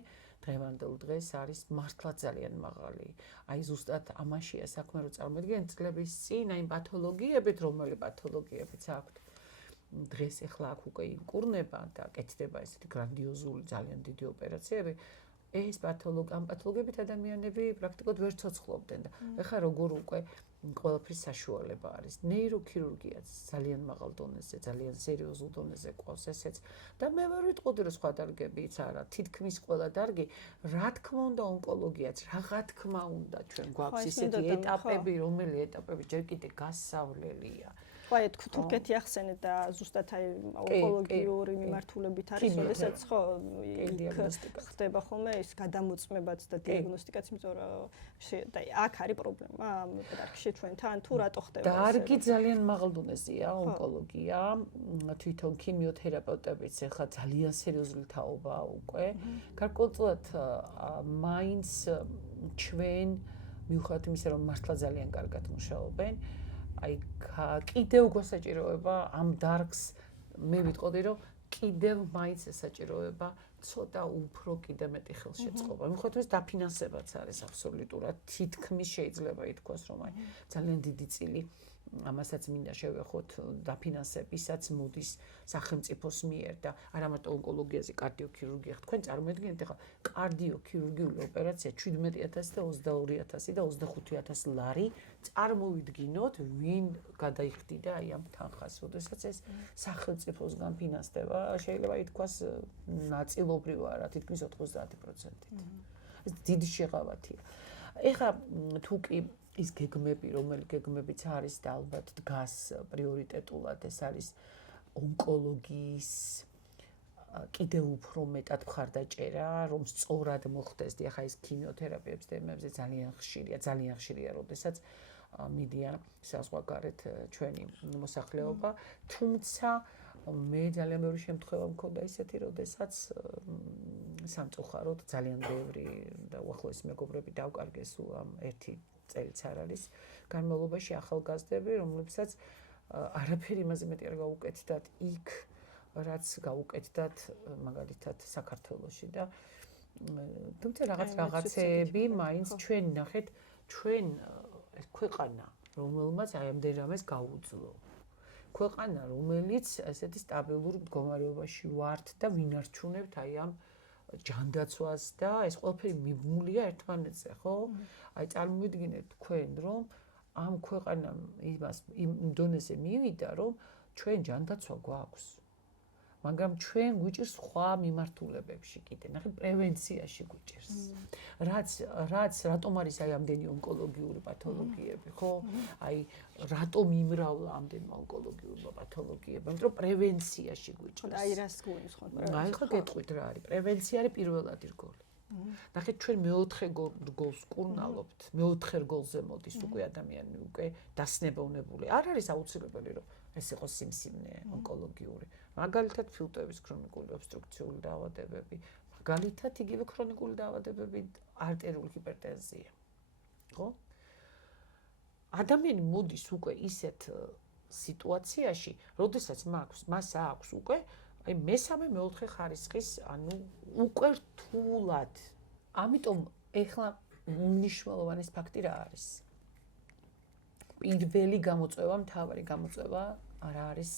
დღევანდელ დღეს არის მართლა ძალიან მაღალი. აი ზუსტად ამაშია საქმე რომ წარმოიდგინეთ წლების წინ აი პათოლოგიებით რომელი პათოლოგიებიც აქვთ დღეს ახლა აქ უკვე იმკურნება და კეთდება ესეთი გრანდიოზული ძალიან დიდი ოპერაციები ეს ამ პათოლოგიებით ადამიანები პრაქტიკულად ვერ ცოცხლობდნენ და ახლა როგორ უკვე ყველაფრის საშუალება არის. ნეიროქირურგიაც ძალიან მაღალ დონეზე, ძალიან სერიოზულ დონეზე ყავს ესეც და მე ვერ ვიტყოდი რომ სხვა დარგებიც არა, თითქმის ყველა დარგი, რა თქმა უნდა ონკოლოგიაც, რა თქმა უნდა ჩვენ გვაქვს ისეთი ეტაპები, რომელი ეტაპები ჯერ კიდე გასავლელია. აი თურქეთი ახსენეთ და ზუსტად აი ონკოლოგიური მიმართულებით არის, შესაძაც ხო ხდება ხოლმე ის გადამოწმებაც და დიაგნოსტიკაც, იმიტომ რომ და აქ არის პრობლემა ამ დარგში ჩვენთან თუ რატო ხდება ეს? დარგი ძალიან მაღალ დონეზეა ონკოლოგია, თვითონ ქიმიოთერაპევტებიც ახლა ძალიან სერიოზული თაობაა უკვე. გარკვეულწილად მაინც ჩვენ მიუხედავად იმისა, რომ მართლა ძალიან კარგად მუშაობენ აი კიდევ გვასაჭიროება ამ დარგს მე ვიტყოდი რომ კიდევ მაინც ესაჭიროება ცოტა უფრო კიდე მეტი ხელშეწყობა. მიუხედავად ის დაფინანსებაც არის აბსოლუტურად თითქმის შეიძლება ითქვას რომ აი ძალიან დიდი წილი ამასაც მინდა შევეხოთ დაფინანსებისაც მოდის სახელმწიფოს მიერ და არა მარტო ონკოლოგიაზე კარდიოქირურგია. თქვენ წარმოიდგინეთ ახლა კარდიოქირურგიული ოპერაცია 17,000 და 22,000 და 25,000 ლარი წარმოვიდგინოთ ვინ გადაიხდიდა აი ამ თანხას, როდესაც ეს სახელმწიფოსგან ფინანსდება, შეიძლება ითქვას ნაწილობრივ არა, თითქმის 90%-ით. ეს დიდი შეღავათია. ეხლა თუ კი ის გეგმები, რომელი გეგმებიც არის და ალბათ დგას პრიორიტეტულად, ეს არის ონკოლოგიის კიდევ უფრო მეტად მხარდაჭერა, რომ სწორად მოხდეს. ახლა ეს ქიმიოთერაპიების თემებზე ძალიან ხშირია, როდესაც მიდიან საზღვარგარეთ ჩვენი მოსახლეობა, თუმცა მე ძალიან ბევრი შემთხვევა მქონდა ისეთი, როდესაც სამწუხაროდ ძალიან ბევრი და უახლოესი მეგობრები დავკარგეს სულ ამ ერთი წელიც არ არის განმავლობაში ახალგაზრდები, რომლებსაც არაფერი იმაზე მეტი არ გაუკეთდათ იქ, რაც გაუკეთდათ მაგალითად საქართველოში და თუმცა რაღაცეები მაინც ჩვენ ნახეთ, ჩვენ ეს ქვეყანა, რომელმაც აი ამდენ რამეს გაუძლო. ქვეყანა, რომელიც ესეთი სტაბილურ მდგომარეობაში ვართ და ვინარჩუნებთ აი ამ ჯანდაცვას და ეს ყველაფერი მიბმულია ერთმანეთზე, ხო? აი წარმოვიდგინეთ თქვენ, რომ ამ ქვეყანამ იმ დონეზე მივიდა, რომ ჩვენ ჯანდაცვა გვაქვს. მაგრამ ჩვენ გვიჭირს სხვა მიმართულებებში კიდე, ნახე პრევენციაში გვიჭირს. რაც რატომ არის აი ამდენი ონკოლოგიური პათოლოგიები, ხო? აი რატომ იმრავლა ამდენი ონკოლოგიური პათოლოგიები? იმიტომ რომ პრევენციაში გვიჭირს. აი რას გულისხმობ პრევენცია? აი ხო გეტყვით რა არის? პრევენცია არის პირველადი რგოლი. ნახეთ ჩვენ მეოთხე რგოლს კურნალობთ, მეოთხე რგოლზე მოდის უკვე ადამიანი უკვე დასნებოვნებული. არ არის აუცილებელი რომ ეს იყოს სიმსივნე ონკოლოგიური. მაგალითად ფილტვების ქრონიკული ობსტრუქციული დაავადებები, მაგალითად იგივე ქრონიკული დაავადებები, არტერიული ჰიპერტენზია. ხო? ადამიანი მოდის უკვე ისეთ სიტუაციაში, როდესაც მას აქვს უკვე აი მესამე მეოთხე ხარისხის, ანუ უკვე რთულად. ამიტომ ეხლა მნიშვნელოვანი ფაქტი რა არის? პირველი გამოწვევა, მთავარი გამოწვევა რა არის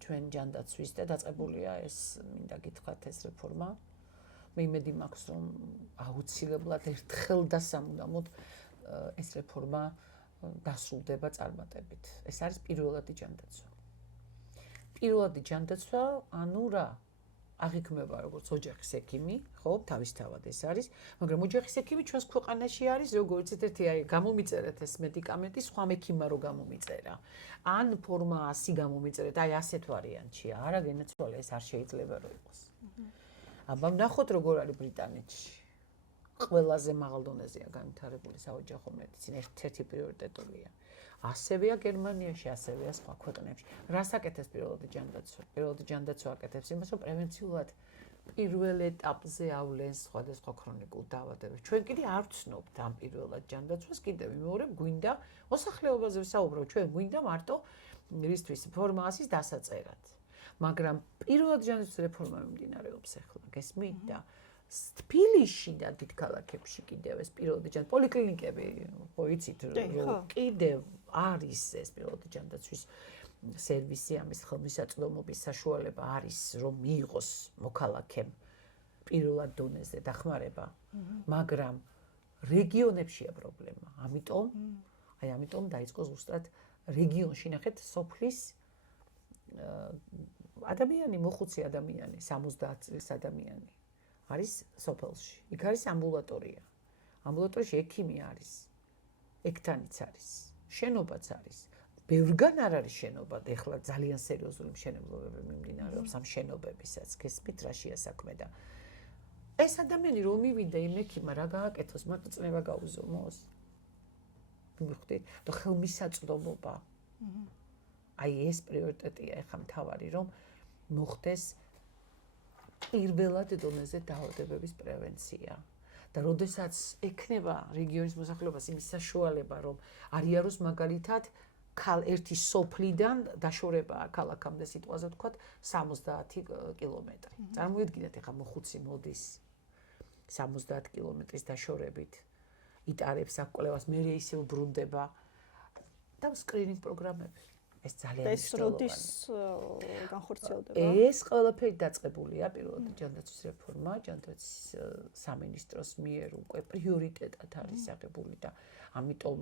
ჩვენ ჯანდაცვის და დაწყებულია ეს მინდა გითხრათ ეს რეფორმა. მე იმედი მაქვს რომ აუცილებლად ერთხელ და სამუდამოდ ეს რეფორმა დასრულდება წარმატებით. ეს არის პირველადი ჯანდაცვა. პირველადი ჯანდაცვა, ანუ რა? აღიქმება როგორც ოჯახის ექიმი, ხო, თავისთავად ეს არის, მაგრამ ოჯახის ექიმი ჩვენს ქვეყანაში არის როგორც ერთ-ერთი აი გამომიწერეთ ეს მედიკამენტი სხვა მექიმმა რო გამომიწერა. ან ფორმა 100 გამომიწერეთ, აი ასეთ ვარიანტში, არა გენაცვალე ეს არ შეიძლება რომ იყოს. აბა ნახოთ როგორ არის ბრიტანეთში. ყველაზე მაღალ დონეზეა განვითარებული საოჯახო მედიცინა, ერთ-ერთი პრიორიტეტულია. ასევეა გერმანიაში, ასევეა სხვა ქვეყნებში. რას აკეთებს პირველადი ჯანდაცვა? პირველადი ჯანდაცვა აკეთებს იმას, რომ პრევენციულად პირველ ეტაპზე ავლენს სხვადასხვა ქრონიკულ დაავადებებს. ჩვენ კიდე არ ვცნობთ ამ პირველად ჯანდაცვას, კიდევ მეორე გვინდა მოსახლეობაზე ვსაუბრობ, ჩვენ გვინდა მარტო რისთვის ფორმაციის დასაწერად. მაგრამ პირველად ჯანდაცვის რეფორმა მიმდინარეობს ახლა, გესმით და თბილისში და დიდ ქალაქებში კიდევ ეს პირველადი ჯანდაცვის პოლიკლინიკები, ხო იცით, რომ კიდევ არის ეს პირველადი ჯანდაცვის სერვისი, ამის ხელმისაწვდომობის საშუალება არის, რომ მიიღოს მოქალაქემ პირველად დონეზე დახმარება, მაგრამ რეგიონებშია პრობლემა. ამიტომ დაიწყო ზუსტად რეგიონში, ნახეთ, სოფლის ადამიანი, მოხუცი ადამიანი, 70 წლის ადამიანი არის სოფელში. იქ არის ამბულატორია. ამბულატორიაში ექიმი არის. ექთანიც არის. შენობაც არის. ბევრგან არ არის შენობა, ეხლა ძალიან სერიოზული მშენებლობები მიმდინარეობს ამ შენობებისაც, გესმით რა შეასაქმე და ეს ადამიანი რომ მივიდა იმ ექიმმა რა გააკეთოს, მარტო წნება გაუზომოს. მივხვდით, და ხელმისაწვდომობა. აი ეს პრიორიტეტია ეხლა მთავარი, რომ მოხდეს პირველად დონეზე დაავადებების პრევენცია. და როდესაც ექნება რეგიონის მოსახლეობას იმის საშუალება, რომ არიაროს მაგალითად ერთი სოფლიდან დაშორება ქალაქამდე სიტყვაზე ვთქვათ 70 კილომეტრი. წარმოიდგინეთ, ეხლა მოხუცი მოდის 70 კილომეტრის დაშორებით, იტარებს აქ კვლევას, მერე ისევ ბრუნდება და სკრინინგ პროგრამები. ეს ძალიან მნიშვნელოვანია. ეს განხორციელდება. ეს ყველაფერი დაწყებულია პირველად ჯანდაცვის რეფორმა, ჯანდაცვის სამინისტროს მიერ უკვე პრიორიტეტად არის აღებული და ამიტომ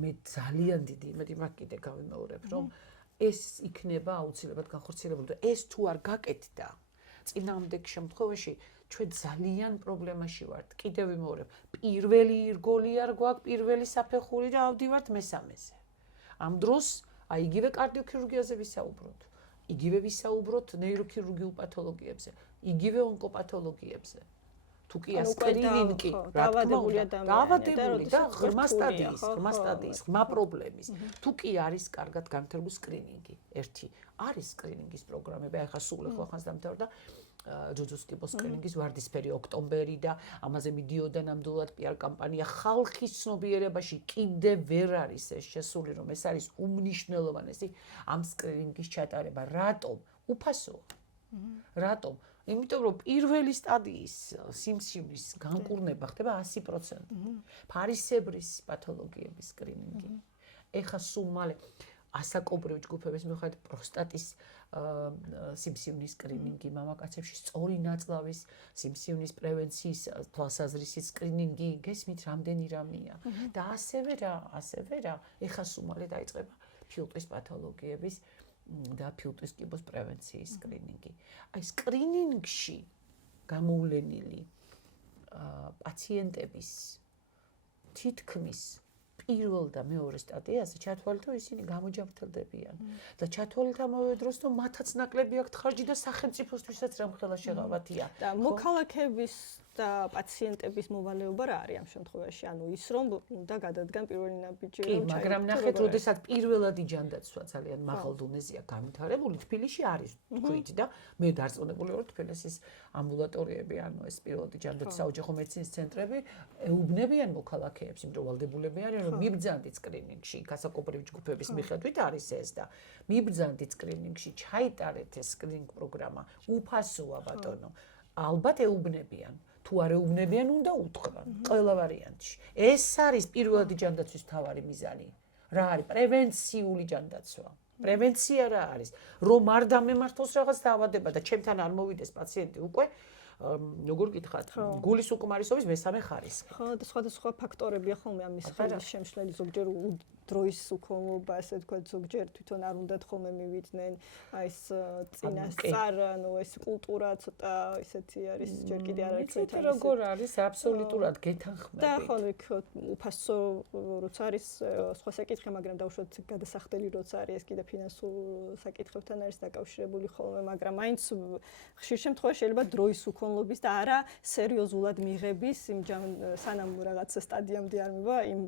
მე ძალიან დიდი იმედი მაქვს კიდე გავიმეორებ, რომ ეს იქნება აუცილებლად განხორციელებული და ეს თუ არ გაკეთდა, წინამდეგ შემთხვევაში ჩვენ ძალიან პრობლემაში ვართ. კიდე ვიმეორებ, პირველი ირგოლი არ გვაქვს, პირველი საფეხური და ავდივართ მესამეზე. ამ დროს აი იგივე კარდიოქირურგიაზე ვისაუბროთ, იგივე ვისაუბროთ ნეიროქირურგიულ პათოლოგიებზე, იგივე ონკოპათოლოგიებზე. თუ კი ასკრინინგი, დაავადებული და ღრმა სტადიის, ღრმა პრობლემის. თუ კი არის კარგად განვითარებული სკრინინგი, ერთი არის სკრინინგის პროგრამები, ახლა სულ ხანს დამთავრდა ჯოჯოსკიპოს სკრინინგის ვარდისფერი ოქტომბერი და ამაზე მიდიოდა ნამდვილად PR კამპანია. ხალხის ცნობიერებაში კიდე ვერ არის ეს შესული, რომ ეს არის უმნიშვნელოვანესი ამ სკრინინგის ჩატარება. რატომ? უფასოა. რატომ? იმიტომ რომ პირველი სტადიის სიმსივნის განკურნება ხდება 100%. ფარისებრის პათოლოგიების სკრინინგი. ეხა სულ მალე ასაკობრივი ჯგუფების მიხედვით პროსტატის სიმსივნის სკრინინგი, მამაკაცებში სწორი ნაწლავის სიმსივნის პრევენციის თვალსაზრისის სკრინინგი, გესმით რამდენი რამეა. და ასევე რა, ეხა სულ მალე დაიწყება ფილტვის პათოლოგიების და ფილტვის კიბოს პრევენციის სკრინინგი. აი სკრინინგში გამოვლენილი პაციენტების თითქმის პირველ და მეორე სტადიაზე ჩათვალეთ, რომ ისინი გამოჯანმრთელდებიან და ჩათვალეთ ამავე დროს, რომ მათაც ნაკლები აქვთ ხარჯი და სახელმწიფოსთვისაც რამხელა შეღავათია. და მოქალაქეების და პაციენტების მოვალეობა რა არის ამ შემთხვევაში? ანუ ის რომ უნდა გადადგან პირველი ნაბიჯი, კი, მაგრამ ნახეთ, როდესაც პირველადი ჯანდაცვა ძალიან მაღალ დონეზეა განვითარებული, თბილისში არის თქვით და მე დარწმუნებული ვარ, თბილისის ამბულატორიები, ანუ ეს პირველადი ჯანდაცვის საოჯახო მედიცინის ცენტრები ეუბნებიან მოქალაქეებს, იმიტომ რომ ვალდებულები არიან, რომ მიბრძანდით სკრინინგში, გასაკობრივი ჯგუფების მიხედვით არის ეს და მიბრძანდით სკრინინგში, ჩაიტარეთ ეს სკრინინგ პროგრამა, უფასოა ბატონო. ალბათ ეუბნებიან. თუ არ ეუბნებიან, უნდა უთხრან ყველა ვარიანტში. ეს არის პირველადი ჯანდაცვის მთავარი მიზანი. რა არის? პრევენციული ჯანდაცვა. პრევენცია რა არის? რომ არ დამემართოს რაღაც დაავადება და ჩემთან არ მოვიდეს პაციენტი უკვე როგორ გითხათ, გულის უკმარისობის მესამე ხარისხი. ხო, და სხვადასხვა ფაქტორებია ხოლმე ამის ხელის შემშლელი, ზოგჯერ დროის უქონლობა, ასე თქვა, ზოგჯერ თვითონ არ უნდათ ხოლმე მივიდნენ, აი ეს წინასწარ, ანუ ეს კულტურა ცოტა ისეთი არის, ჯერ კიდე არ არის ჩვენთან. როგორ არის აბსოლუტურად გეთანხმები. და ხო, უფასო როცა არის სხვა საკითხი, მაგრამ დაუშვათ გადასახდელი როცა არის ეს კიდე ფინანსურ საკითხებთან არის დაკავშირებული ხოლმე, მაგრამ მაინც ხშირ შემთხვევაში შეიძლება დროის უქონლობის და არა სერიოზულად მიღების იმ სანამ რაღაც სტადიამდე არ მივა იმ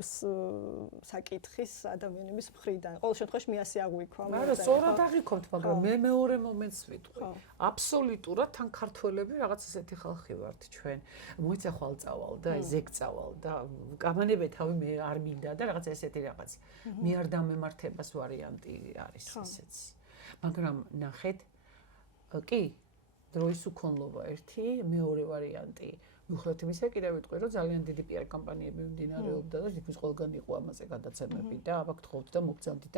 საკითხის ადამიანების მხრიდან. ყოველ შემთხვევაში მე ასე აღვიქვა. არა, სწორად აღიქობთ, მაგრამ მე მეორე მომენტს ვიტყვი. აბსოლუტურად თან ქართველები რაღაც ესეთი ხალხი ვართ ჩვენ. მოიცა ხვალ წავალ და ზეგ წავალ და კამანებე თავი მე არ მინდა და რაღაც ესეთი რაღაც. მე არ დამემართებას ვარიანტი არის ესეც. მაგრამ ნახეთ, კი, დროის უქონლობა ერთი, მეორე ვარიანტი. მიუხედავად იმისა, კიდევ ვიტყვი, რომ ძალიან დიდი PR კამპანიები მიმდინარეობდა და თითქმის ყველგან იყო ამაზე გადაცემები და აბა გთხოვთ და მოგძანდით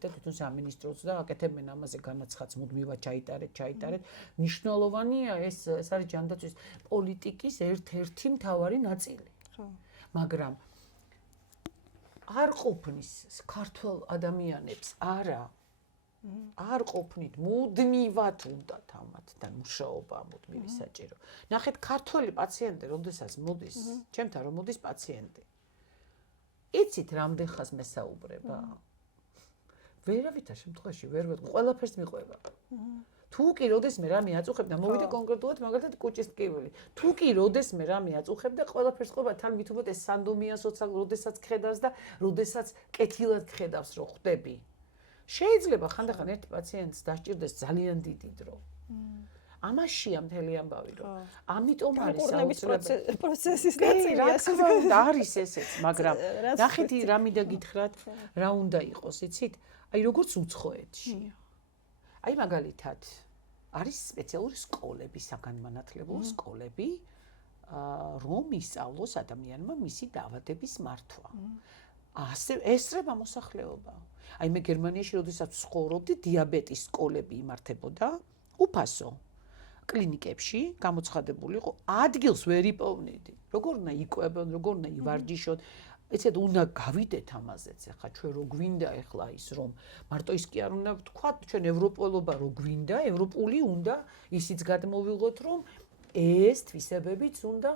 და თვითონ სამინისტროც და აკეთებენ ამაზე განაცხადს, მუდმივად ჩაიტარეთ. მნიშვნელოვანია ეს არის ჯანდაცვის პოლიტიკის ერთ-ერთი მთავარი ნაწილი. ხო. მაგრამ არ ყოფნის ქართულ ადამიანებს არა არ ყოფნით მუდმივად უნდათ ამათთან მუშაობა მუდმივი საჭირო. ნახეთ ქართველი პაციენტი, როდესაც მოდის, ჩემთან რომ მოდის პაციენტი. იცით რამდენ ხანს მესაუბრება? ვერავითარ შემთხვევაში ვერ ვეტყვი, ყველაფერს მიყვება. თუ კი როდესმე რამე აწუხებ და მოვიდა კონკრეტულად მაგალითად კუჭის ტკივილი. თუ კი როდესმე რამე აწუხებ და ყველაფერს ყვება თან მით უმეტეს სანდომიანსაც როდესაც ხედავს და როდესაც კეთილად ხედავს რომ ხვდები. შეიძლება ხანდახან ერთ პაციენტს დაჭირდეს ძალიან დიდი დრო. ამაშია მთელი ამბავი რომ ამიტომ არის აუცილებელი პროცესის ნაწილი არის ესეც, მაგრამ ნახეთ რა მინდა გითხრათ, რა უნდა იყოს, იცით? აი როგორც უცხოეთში. აი მაგალითად არის სპეციალური სკოლები, საგანმანათლებლო სკოლები, რომ ისწავლოს ადამიანმა მისი დაავადების მართვა. ასე ესრება მოსახლეობა. აი მე გერმანიაში როდესაც ცხოვრობდი, დიაბეტის სკოლები იმართებოდა უფასო კლინიკებში, გამოცხადებული იყო, ადგილს ვერ იპოვნიდი. როგორ უნდა იკვებონ, როგორ უნდა ივარჯიშონ. ეცეთ უნდა გავიდეთ ამაზეც, ახლა ჩვენ რო გვინდა ახლა ის რომ მარტო ის კი არ უნდა ვთქვა, ჩვენ ევროპელობა რო გვინდა, ევროპული უნდა ისიც გადმოვიღოთ, რომ ეს თვისებებიც უნდა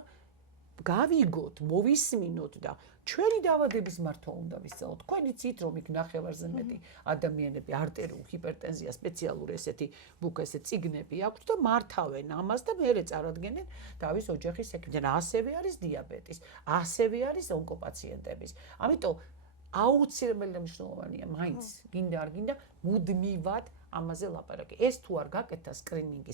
გავიგოთ, მოვისმინოთ და ჩვენი დაავადების მართვა უნდა ვისწავლოთ. თქვენ იცით რომ იქ ნახევარზე მეტი ადამიანები არტერიული ჰიპერტენზია სპეციალური ესეთი ბუქ-ესე წიგნები აქვთ და მართავენ ამას და მერე წარადგენენ თავის ოჯახის ექიმთან. ასევე არის დიაბეტის, ასევე არის ონკოპაციენტების. ამიტომ აუცილებელი და მნიშვნელოვანია მაინც გინდა არ გინდა მუდმივად ამაზე ლაპარაკი. ეს თუ არ გაკეთდა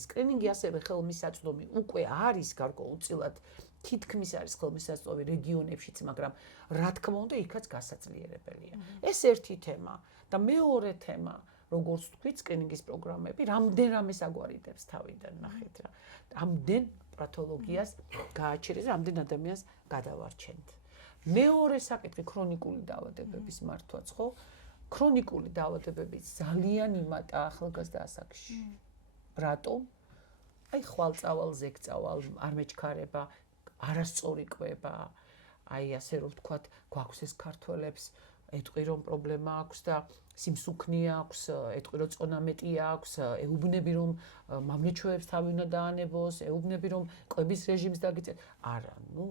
სკრინინგი ასევე ხელმისაწვდომი უკვე არის გარკვეულწილად თითქმის არის ხელმისაწვდომი რეგიონებშიც, მაგრამ რა თქმა უნდა, იქაც გასაძლიერებელია. ეს ერთი თემა და მეორე თემა, როგორც თქვით, სკრინინგის პროგრამები, რამდენ რამეს აგვარიდებს თავიდან, ნახეთ რა. რამდენ პათოლოგიას გააჩერეს, რამდენ ადამიანს გადავარჩენთ. მეორე საკითხი ქრონიკული დაავადებების მართვაც, ხო? ქრონიკული დაავადებები ძალიან იმატა ახალგაზრდა ასაკში. რატომ? აი ხვალწავალ, ზეგწავალ, არ მეჩქარება, არასწორი კვება, აი ასე რომ ვთქვათ, გვაქვს ეს ქართველებს, ეტყვი რომ პრობლემა აქვს და სიმსუქნე აქვს, ეტყვი რომ წონა მეტია აქვს, ეუბნები რომ მამრიჩვეებს თავი უნდა დაანებოს, ეუბნები რომ კვების რეჟიმს დაგიწევთ. არა, ნუ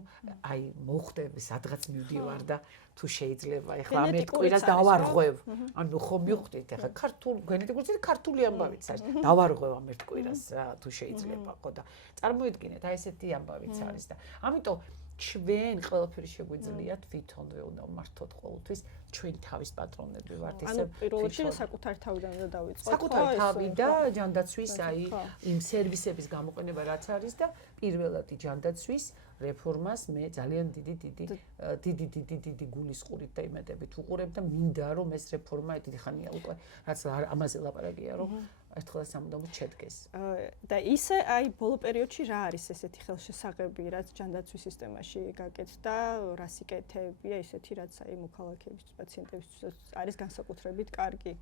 აი მოხდები, სადღაც მივდივარ და თუ შეიძლება, ეხლა ამ ერთ კვირას დავარღვევ. ანუ ხომ მივხვდით, ეხლა ქართულ გენეტიკურზე ქართული ამბავიც არის. დავარღვევ ამ ერთ კვირას რა, თუ შეიძლება, ხო და წარმოიდგინეთ, აი ესეთი ამბავიც არის და ამიტომ ჩვენ ყველაფერი შეგვიძლია თვითონ უნდა ვმართოთ ყოველთვის ჩვენ თავის პატრონები ვართ ისე. ანუ პირველ რიგში საკუთარ თავიდან უნდა დავიწყოთ. საკუთარ თავი და ჯანდაცვის აი იმ სერვისების გამოყენება რაც არის და პირველად ჯანდაცვის რეფორმას მე ძალიან დიდი გულისყურით და იმედებით ვუყურებ და მინდა რომ ეს რეფორმა დიდი ხანია უკვე რაც ამაზე ლაპარაკია რომ ერთხელ სამუდამოდ შედგეს. და ისე აი ბოლო პერიოდში რა არის ესეთი ხელშესაღები, რაც ჯანდაცვის სისტემაში გაკეთდა, რა სიკეთეებია ისეთი, რაც აი მოქალაქეებისთვის, პაციენტებისთვის არის განსაკუთრებით კარგი.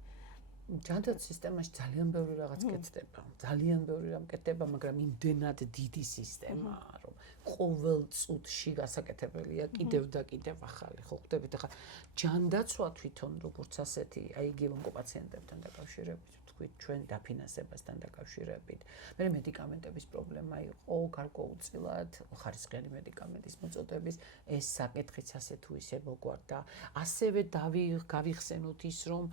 ჯანდაცვის სისტემაში ძალიან ბევრი რაღაც კეთდება. ძალიან ბევრი რამ კეთდება, მაგრამ იმდენად დიდი სისტემაა, რომ ყოველ წუთში გასაკეთებელია კიდევ და კიდევ ახალი. ხო ხვდებით ახლა ჯანდაცვა თვითონ როგორც ასეთი, აი იგივე ონკოპაციენტებთან დაკავშირებით, თქვით ჩვენ დაფინანსებასთან დაკავშირებით. მე მედიკამენტების პრობლემა იყო გარკვეულწილად ხარისხიანი მედიკამენტის მოწოდების ეს საკითხიც ასე თუ ისე მოგვარდა. ასევე გავიხსენოთ ის, რომ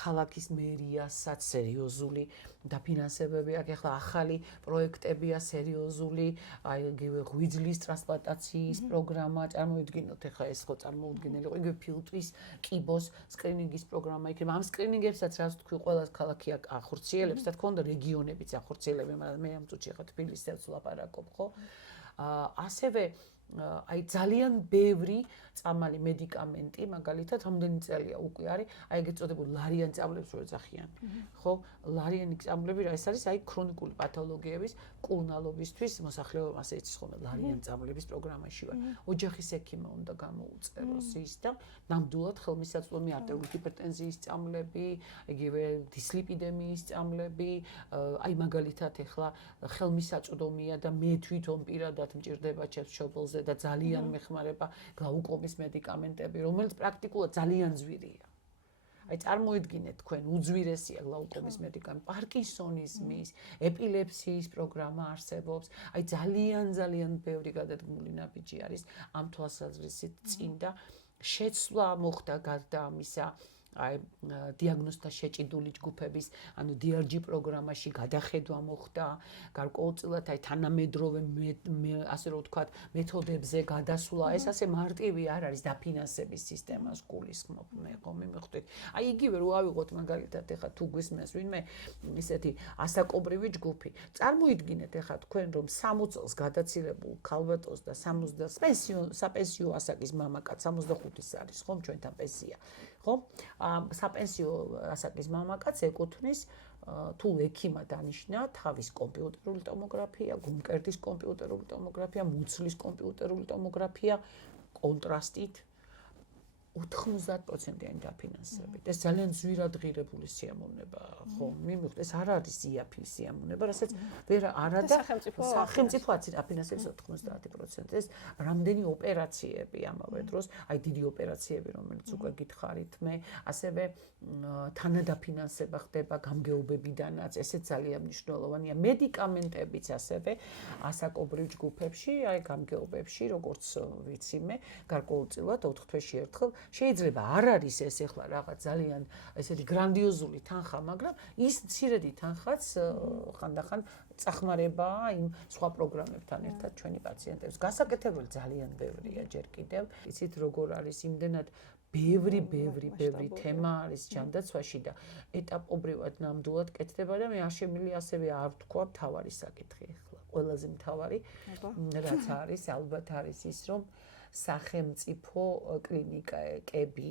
ქალაქის მერიასაც სერიოზული დაფინანსებები აქვს. ახლა ახალი პროექტებია სერიოზული, აი იგივე ღვიძლის ტრანსპლანტაციის პროგრამა, წარმოიდგინოთ ახლა ეს ხო წარმოუდგენელი იყო, იგივე ფილტვის, კიბოს სკრინინგის პროგრამა იქნება. ამ სკრინინგებსაც რაც თქვი, ყველა ქალაქი ახორციელებს, და თქონდა რეგიონებიც ახორციელებს, მაგრამ მე ამ წუთში ხა თბილისს ვლაპარაკობ, ხო? ასევე აი ძალიან ბევრი წამალი მედიკამენტი, მაგალითად, რამდენი წელია უკვე არის, აი ეგეთ წოდებული ლარიან წამლებს რო ეძახიან. ხო? ლარიანი წამლები რა ეს არის? აი ქრონიკული პათოლოგიების კურნალობისთვის მოსახლეობა ასე იცის ხოლმე ლარიან წამლების პროგრამაში ვარ. ოჯახის ექიმი უნდა გამოუწეროს ის და ნამდვილად ხელმისაწვდომი არტერიული ჰიპერტენზიის წამლები, იგივე დისლიპიდემიის წამლები, აი მაგალითად ახლა ხელმისაწვდომია და მე თვითონ პირადად მჭირდება ჩემს მშობელზე და ძალიან მეხმარება გლაუკომის მედიკამენტები, რომელიც პრაქტიკულად ძალიან ძვირია. აი წარმოიდგინეთ თქვენ უძვირესია გლაუკომის მედიკამენტი, პარკინსონიზმის, ეპილეფსიის პროგრამა არსებობს. აი ძალიან ბევრი გადადგმული ნაბიჯი არის ამ თვალსაზრისით წინ და შეცვლა მოხდა გარდა ამისა აი დიაგნოსტა შეჭიდული ჯგუფების, ანუ DRG პროგრამაში გადახედვა მოხდა, გარკვეულწილად აი თანამედროვე ასე რომ ვთქვათ, მეთოდებზე გადასვლა, ეს ასე მარტივი არ არის დაფინანსების სისტემას გულისხმობ მე ხომ მიხვდით. აი იგივე რო ავიღოთ მაგალითად ახლა თუ გვისმენს ვინმე ისეთი ასაკობრივი ჯგუფი. წარმოიდგინეთ ახლა თქვენ რომ 60 წელს გადაცილებულ ქალბატონს და 60 საპენსიო ასაკის მამაკაც 65-ის არის ხომ ჩვენთან პენსია. ხო? საპენსიო ასაკის მამაკაც ეკუთვნის თუ ექიმა დანიშნა თავის კომპიუტერული ტომოგრაფია, გულმკერდის კომპიუტერული ტომოგრაფია, მუცლის კომპიუტერული ტომოგრაფია კონტრასტით 90%-იანი დაფინანსებით. ეს ძალიან ძვირად ღირებული სიამოვნებაა, ხო? მიმიღეთ, ეს არ არის იაფი სიამოვნება, რასაც ვერ არა და სახელმწიფოაც დაფინანსებს 90%. ეს რამდენი ოპერაციები ამავე დროს, აი დიდი ოპერაციები, რომელიც უკვე გითხარით მე, ასევე თანადაფინანსება ხდება გამგეობებიდანაც, ესეც ძალიან მნიშვნელოვანია. მედიკამენტებიც ასევე ასაკობრივ ჯგუფებში, აი გამგეობებში, როგორც ვიცი მე, გარკვეულწილად 4 თვეში ერთხელ შეიძლება არ არის ეს ახლა რაღაც ძალიან ესეთი გრანდიოზული თანხა, მაგრამ ის მცირედი თანხაც ხანდახან წახმარება იმ სხვა პროგრამებთან ერთად ჩვენი პაციენტებს. გასაკეთებელი ძალიან ბევრია ჯერ კიდევ. იცით როგორ არის იმდენად ბევრი თემა არის ჯანდაცვაში და ეტაპობრივად ნამდვილად კეთდება და მე არ შემიძლია ასევე არ ვთქვა მთავარი საკითხი ახლა. ყველაზე მთავარი რაც არის, ალბათ არის ის, რომ სახელმწიფო კლინიკები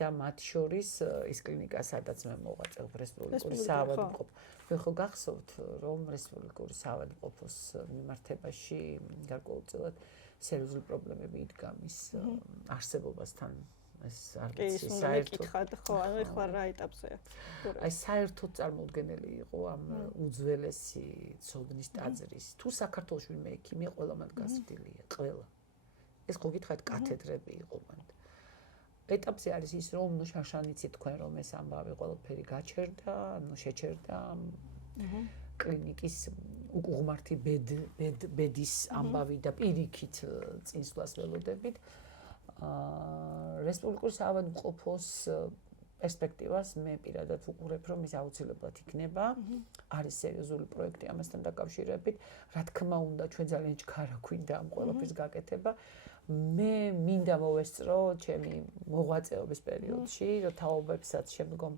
და მათ შორის ის კლინიკა, სადაც მე მოვაწევ რესპუბლიკური საავადმყოფო. მე ხო გახსოვთ, რომ რესპუბლიკური საავადმყოფოს მიმართებაში გარკვეულწილად სერიოზული პრობლემები იდგა მის არსებობასთან. ეს არ ვიცი, საერთოდ ხო, ანუ ახლა რა ეტაპზეა? აი საერთოდ წარმოუდგენელი იყო ამ უძველესი ცოდნის ტაძრის. თუ საქართველოს ვინმე ექიმია, ყველა მათ გასწრდილია, ყველა. ეს ხო გითხარით კათედრები იყო მანდ. ეტაპზე არის ის, რომ ნუ შაშანიცი თქვენ რომ ეს ამბავი ყველაფერი გაჩერდა, ნუ შეჩერდა კლინიკის უღმართი ბედის ამბავი და პირიქით წინსვლას ველოდებით. რესპუბლიკური საავადმყოფოს პერსპექტივას მე პირადად ვუყურებ, რომ ის აუცილებლად იქნება. არის სერიოზული პროექტი ამასთან დაკავშირებით. რა თქმა უნდა, ჩვენ ძალიან ჩქარა გვინდა ამ ყველაფრის გაკეთება. მე მინდა მოვესწრო ჩემი მოღვაწეობის პერიოდში, რომ თაობებსაც შემდგომ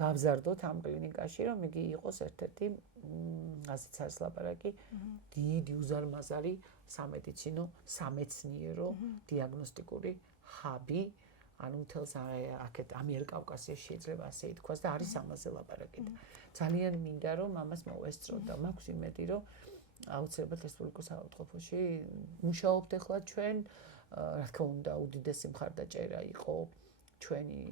გავზარდოთ ამ კლინიკაში, რომ იგი იყოს ერთ-ერთი ასეც არის ლაპარაკი, დიდი უზარმაზარი სამედიცინო, სამეცნიერო დიაგნოსტიკური ჰაბი, ანუ მთელს აქეთ ამიერკავკასიაში შეიძლება ასე ითქვას და არის ამაზე ლაპარაკი. ძალიან მინდა რომ ამას მოვესწრო და მაქვს იმედი რომ აუცილებლად რესპუბლიკურ საავადმყოფოში მუშაობთ ახლა ჩვენ, რა თქმა უნდა, უდიდესი მხარდაჭერა იყო ჩვენი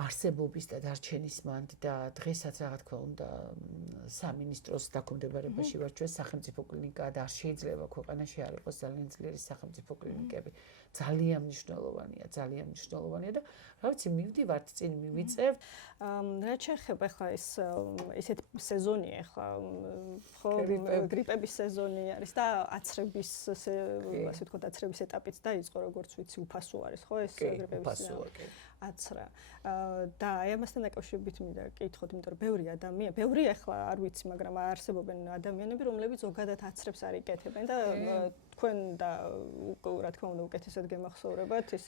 არსებობის და დარჩენის მანდ და დღესაც რა თქმა უნდა სამინისტროს დაქვემდებარებაში ვარ ჩვენ სახელმწიფო კლინიკა და არ შეიძლება ქვეყანაში არ იყოს ძალიან ძლიერი სახელმწიფო კლინიკები ძალიან მნიშვნელოვანია და რა ვიცი მივდივართ წინ მივიწევ რა შეეხება ახლა ეს ესეთი სეზონია ახლა ხო გრიპების სეზონი არის და აცრების ასე ვთქვათ აცრების ეტაპიც დაიწყო როგორც ვიცი უფასო არის ხო ეს გრიპების აცრა და აი ამასთან დაკავშირებით მინდა გკითხოთ, იმიტომ რომ ბევრი ახლა არ ვიცი, მაგრამ არსებობენ ადამიანები, რომლებიც ზოგადად აცრებს არ იკეთებენ და თქვენ და რა თქმა უნდა უკეთესად გემახსოვრებათ ის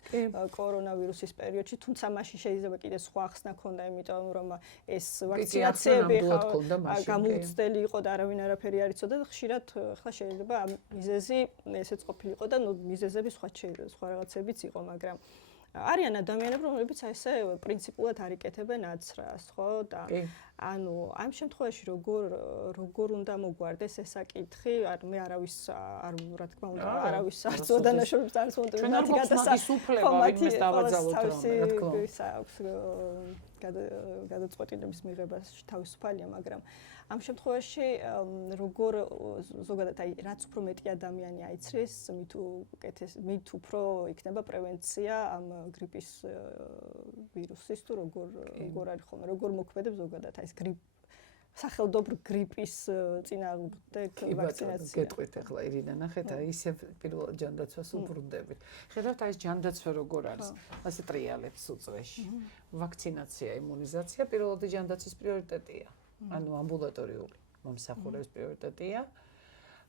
კორონავირუსის პერიოდში, თუმცა მაშინ შეიძლება კიდე სხვა ხსნა ქონდა, იმიტომ რომ ეს ვაქცინაციები გამოუცდელი იყო და არავინ არაფერი არ იცოდა და ხშირად ახლა შეიძლება მიზეზი ესეც ყოფილიყო და მიზეზები სხვა რაღაცებიც იყო, მაგრამ არიან ადამიანები, რომლებიც ესე პრინციპულად არ იკეთებენ აცრას, ხო? და ანუ ამ შემთხვევაში როგორ უნდა მოგვარდეს ეს საკითხი? მე არავის რა თქმა უნდა, არავის არც ოდანაშორებს არც უნდა მათი გადასახადების რა თქმა უნდა. გადაწყვეტილების მიღებაში თავისუფალია, მაგრამ ამ შემთხვევაში როგორ ზოგადად აი რაც უფრო მეტი ადამიანი აიცრეს, მით უფრო იქნება პრევენცია ამ გრიპის ვირუსის თუ როგორ არის ხოლმე, როგორ მოქმედებს ზოგადად აი ეს სახელმწიფო გრიპის წინააღმდეგ ვაქცინაცია. გეტყვით ახლა ირინა, ნახეთ, აი ისე პირველად ჯანდაცვას უბრუნდებით. ხედავთ აი ეს ჯანდაცვა როგორ არის? ასე ტრიალებს უწრეში. ვაქცინაცია, იმუნიზაცია პირველადი ჯანდაცვის პრიორიტეტია. ანუ ამბულატორიული მომსახურების პრიორიტეტია.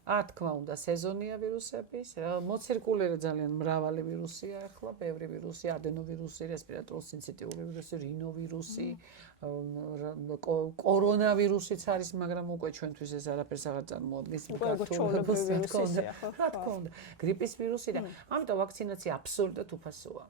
თქმა უნდა, სეზონია ვირუსების, მოცირკულირე ძალიან მრავალი ვირუსია ახლა, ბევრი ვირუსი, ადენოვირუსი, რესპირატორული სინციტიური ვირუსი, რინოვირუსი, კორონავირუსიც არის, მაგრამ უკვე ჩვენთვის ეს არაფერს აღარ წარმოადგენს იმ გართულებას, რა თქმა უნდა, გრიპის ვირუსი და ამიტომ ვაქცინაცია აბსოლუტურად უფასოა.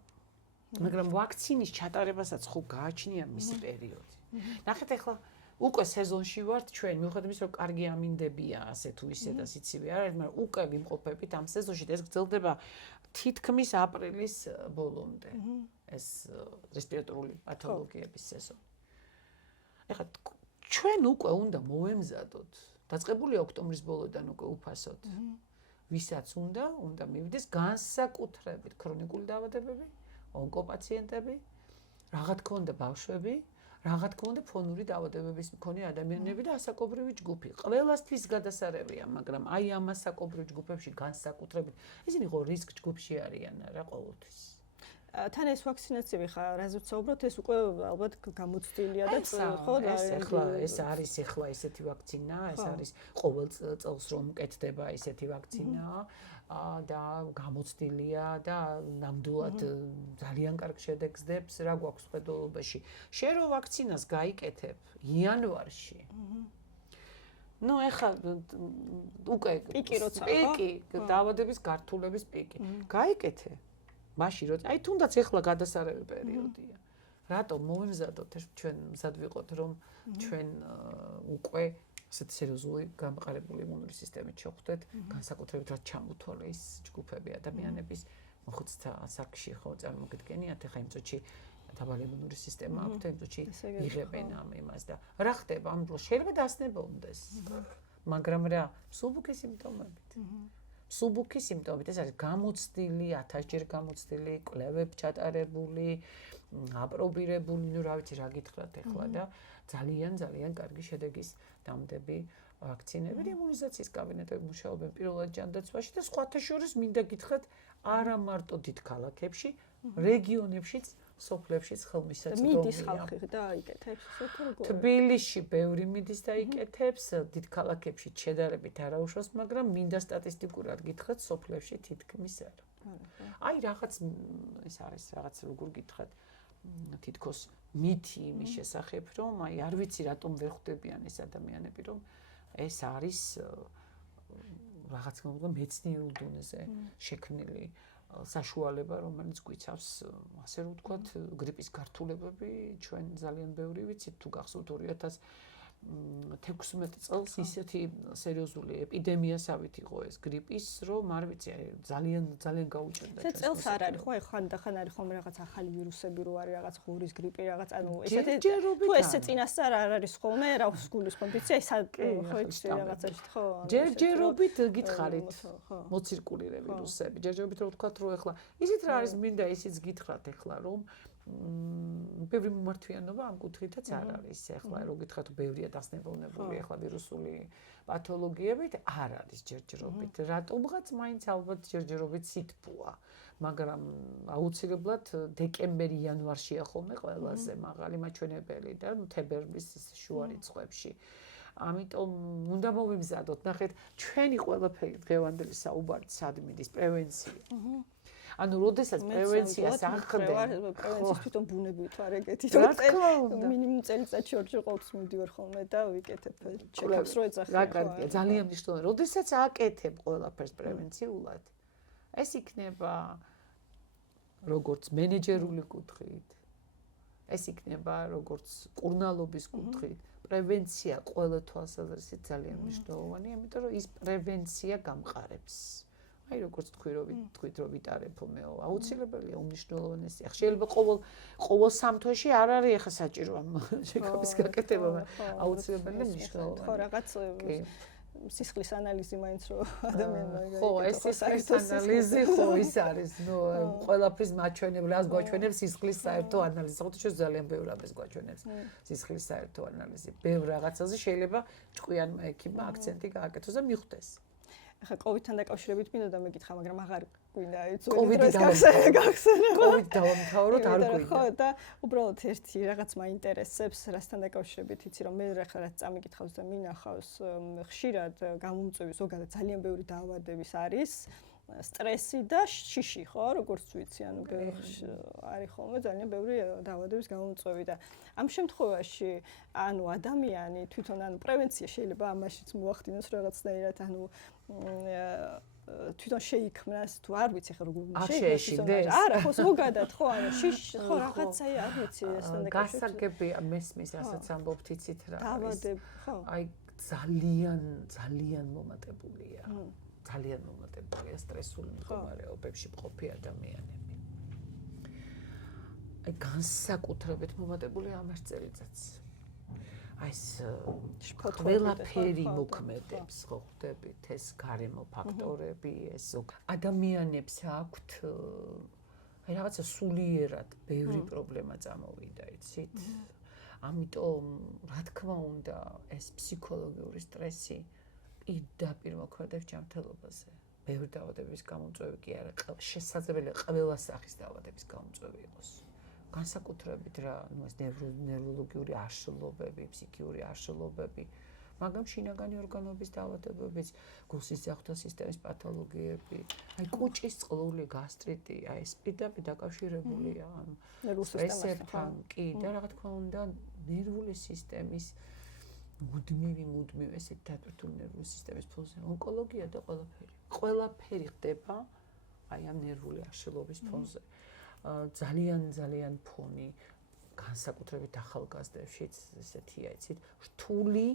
მაგრამ ვაქცინის ჩატარებასაც ხო გააჩნია მისი პერიოდი. ნახეთ ახლა უკვე სეზონში ვართ ჩვენ, მიუხედავად იმისა, რომ კარგი ამინდებია, ასე თუ ისე და სიცივე არ არის, მაგრამ უკვე ვიმყოფებით ამ სეზონში და ეს გრძელდება თითქმის აპრილის ბოლომდე. ეს რესპირატორული პათოლოგიების სეზონი. ეხლა ჩვენ უკვე უნდა მოვემზადოთ. დაწყებულია ოქტომბრის ბოლოდან უკვე უფასოდ. ვისაც უნდა მივიდეს განსაკუთრებით ქრონიკული დაავადებები, ონკოპაციენტები, რა თქმა უნდა ბავშვები, რა თქმა უნდა ფონური დაავადებების მქონე ადამიანები და ასაკობრივი ჯგუფი. ყველასთვის გადასარევია, მაგრამ აი ამ ასაკობრივ ჯგუფებში განსაკუთრებით ისინი ხო რისკ ჯგუფში არიან რა ყოველთვის. თან ეს ვაქცინაციები ხა რაზეც საუბრობთ, ეს უკვე ალბათ გამოცდილია და ხო ეს არის ახლა ესეთი ვაქცინა, ეს არის ყოველ წელს რომ მკეთდება ესეთი ვაქცინა. და გამოცდილია და ნამდვილად ძალიან კარგ შედეგს დებს რა გვაქვს ხედულობაში. შენ რო ვაქცინას გაიკეთებ იანვარში. ნუ ეხლა უკვე პიკი როცა პიკი დაავადების გართულების პიკი. გაიკეთე. მაშინ რო აი თუნდაც ეხლა გადასარევი პერიოდია. რატომ მოვემზადოთ ჩვენ მზად ვიყოთ რომ ჩვენ უკვე ასეთ სერიოზული გამყარებული იმუნური სისტემით შევხვდეთ, განსაკუთრებით რაც ჩამოთვალე ის ჯგუფები ადამიანების მოხუცთა ასაკში ხო წარმოგიდგენიათ, ახლა იმ წუთში დაბალი იმუნური სისტემა აქვთ, იმ წუთში იღებენ ამ იმას და რა ხდება ამ დროს შეიძლება დასნებობდეს. მაგრამ რა, სუბუქი სიმპტომებით. სუბუქი სიმპტომებით ეს არის გამოცდილი, 1000-ჯერ გამოცდილი, კვლევებ ჩატარებული, აპრობირებული, ნუ რა ვიცი რა გითხრათ ახლა და ძალიან კარგი შედეგის დამდები ვაქცინები და იმუნიზაციის კაბინეტები მუშაობენ პირველად ჯანდაცვაში და სხვათა შორის მინდა გითხრათ არა მარტო დიდ ქალაქებში, რეგიონებშიც, სოფლებშიც ხელმისაწვდომია. მიდის ხალხი და აიკეთებს ისე თუ როგორ? თბილისში ბევრი მიდის და აიკეთებს, დიდ ქალაქებში შედარებით არაუშავს, მაგრამ მინდა სტატისტიკურად გითხრათ, სოფლებში თითქმის არა. აი რაღაც ეს არის რაღაც როგორ გითხრათ თითქოს მითი იმის შესახებ, რომ აი არ ვიცი რატომ ვერ ხვდებიან ეს ადამიანები, რომ ეს არის რაღაც მეცნიერულ დონეზე შექმნილი საშუალება, რომელიც გვიცავს, ასე რომ ვთქვათ, გრიპის გართულებები ჩვენ ძალიან ბევრი ვიცით, თუ გახსოვთ 16 წელს ისეთი სერიოზული ეპიდემიასავით იყო ეს გრიპის, რომ არ ვიცი, ძალიან გაუჭირდა ჩვენ. წელს არ არის, ხო, ხან არის ხოლმე რაღაც ახალი ვირუსები, რო არის რაღაც ღორის გრიპი, რაღაც ანუ ესეთი თუ ესე წინასწარ არ არის ხოლმე, რა გულისხმობ, იცი, აი ხო იცი რაღაცაში, ხო? ჯერჯერობით გითხარით მოცირკულირე ვირუსები. ჯერჯერობით რო ვთქვათ, რომ ეხლა ისიც რა არის მინდა ისიც გითხრათ ეხლა, რომ ბევრი მიმართვიანობა ამ კუთხითაც არ არის. ეხლა რო გითხრათ, ბევრია დასნებოვნებული ეხლა ვირუსული პათოლოგიებით, არ არის ჯერჯერობით. რატომღაც მაინც ალბათ ჯერჯერობით სითბოა, მაგრამ აუცილებლად დეკემბერ-იანვარშია ხოლმე ყველაზე მაღალი მაჩვენებელი და თებერვლის შუა რიცხვებში. ამიტომ უნდა მოვიმზადოთ, ნახეთ, ჩვენი ყველაფერი დღევანდელი საუბარი სად მიდის პრევენცია. ანუ როდესაც პრევენციას ახდენ, პრევენციის თვითონ ბუნებით ვარ ეგეთი, რომ მინიმუმ წელიწადში ორჯერ ყოველთვის მივდივარ ხოლმე და ვიკეთებ ჩეკაპს რო ეძახი. რა კარგია, ძალიან მნიშვნელოვანია. როდესაც აკეთებ ყველაფერს პრევენციულად, ეს იქნება როგორც მენეჯერული კუთხით, ეს იქნება როგორც კურნალობის კუთხით. პრევენცია ყველა თვალსაზრისით ძალიან მნიშვნელოვანია, იმიტომ რომ ის პრევენცია გამყარებს. აი როგორც თქვით რომ ვიტარებო მეო, აუცილებელია უმნიშვნელოვანესია. შეიძლება ყოველ 3 თვეში არ არის ახლა საჭირო ამ შეკაპის გაკეთება, აუცილებელია მნიშვნელოვანია. ხო, რაღაც სისხლის ანალიზი მაინც რო ადამიანმა ეგეთი. ხო, ეს სისხლის ანალიზი ხო ის არის, ნუ ყველაფრის მაჩვენებელი, რას გვაჩვენებს სისხლის საერთო ანალიზი. ხო, ჩვენ ძალიან ბევრ რამეს გვაჩვენებს სისხლის საერთო ანალიზი. ბევრ რაღაცაზე შეიძლება ჭკვიანმა ექიმმა აქცენტი გააკეთოს და მიხვდეს. ახლა კოვიდთან დაკავშირებით მინდოდა მეკითხა, მაგრამ აღარ გვინდა იცი კოვიდი გახსენება. კოვიდი დავამთავროთ არ გვინდა. ხო და უბრალოდ ერთი რაღაც მაინტერესებს, რასთან დაკავშირებით იცი რომ მე ახლა რაც წამიკითხავს და მინახავს ხშირად გამომწვევი ზოგადად ძალიან ბევრი დაავადების არის სტრესი და შიში ხო როგორც ვიცი ანუ არის ხოლმე ძალიან ბევრი დაავადების გამომწვევი და ამ შემთხვევაში ანუ ადამიანი თვითონ ანუ პრევენცია შეიძლება ამაშიც მოახდინოს რაღაცნაირად ანუ თვითონ შეიქმნას თუ არ ვიცი ხა როგორ შეიქმნას არა ხო ზოგადად ხო ანუ შიში ხო რაღაცა არ ვიცი ესთან დაკავშირებით გასაგებია მესმის რასაც ამბობთ იცით რა დაავადები ხო აი ძალიან მომატებულია ძალიან მომატებულია სტრესული მდგომარეობებში მყოფი ადამიანები. აი განსაკუთრებით მომატებულია ამ წელიწადს. აი ეს ყველაფერი მოქმედებს, ხო ხვდებით, ეს გარემო ფაქტორები, ეს ადამიანებს აქვთ აი რაღაცა სულიერად ბევრი პრობლემა წამოვიდა, იცით? ამიტომ რა თქმა უნდა, ეს ფსიქოლოგიური სტრესი პირდაპირ მოქმედებს ჯანმრთელობაზე. ბევრი დაავადების გამომწვევი კი არა, შესაძლებელია ყველა სახის დაავადების გამომწვევი იყოს. განსაკუთრებით რა, ну ეს ნევროლოგიური აშლობები, ფსიქიური აშლობები, მაგრამ შინაგანი ორგანოების დაავადებებიც, გულსისხლძარღვთა სისტემის პათოლოგიები, აი კუჭის წყლული გასტრიტი, აი ეს პირდაპირ დაკავშირებულია სტრესებთან, კი და რა თქმა უნდა, ნერვული სისტემის მუდმივი ესეთ დატვირთული ნერვული სისტემის ფონზე ონკოლოგია და ყველაფერი ხდება აი ამ ნერვული აშლობის ფონზე. ძალიან ფონი განსაკუთრებით ახალგაზრდებშიც ესეთია, იცით, რთული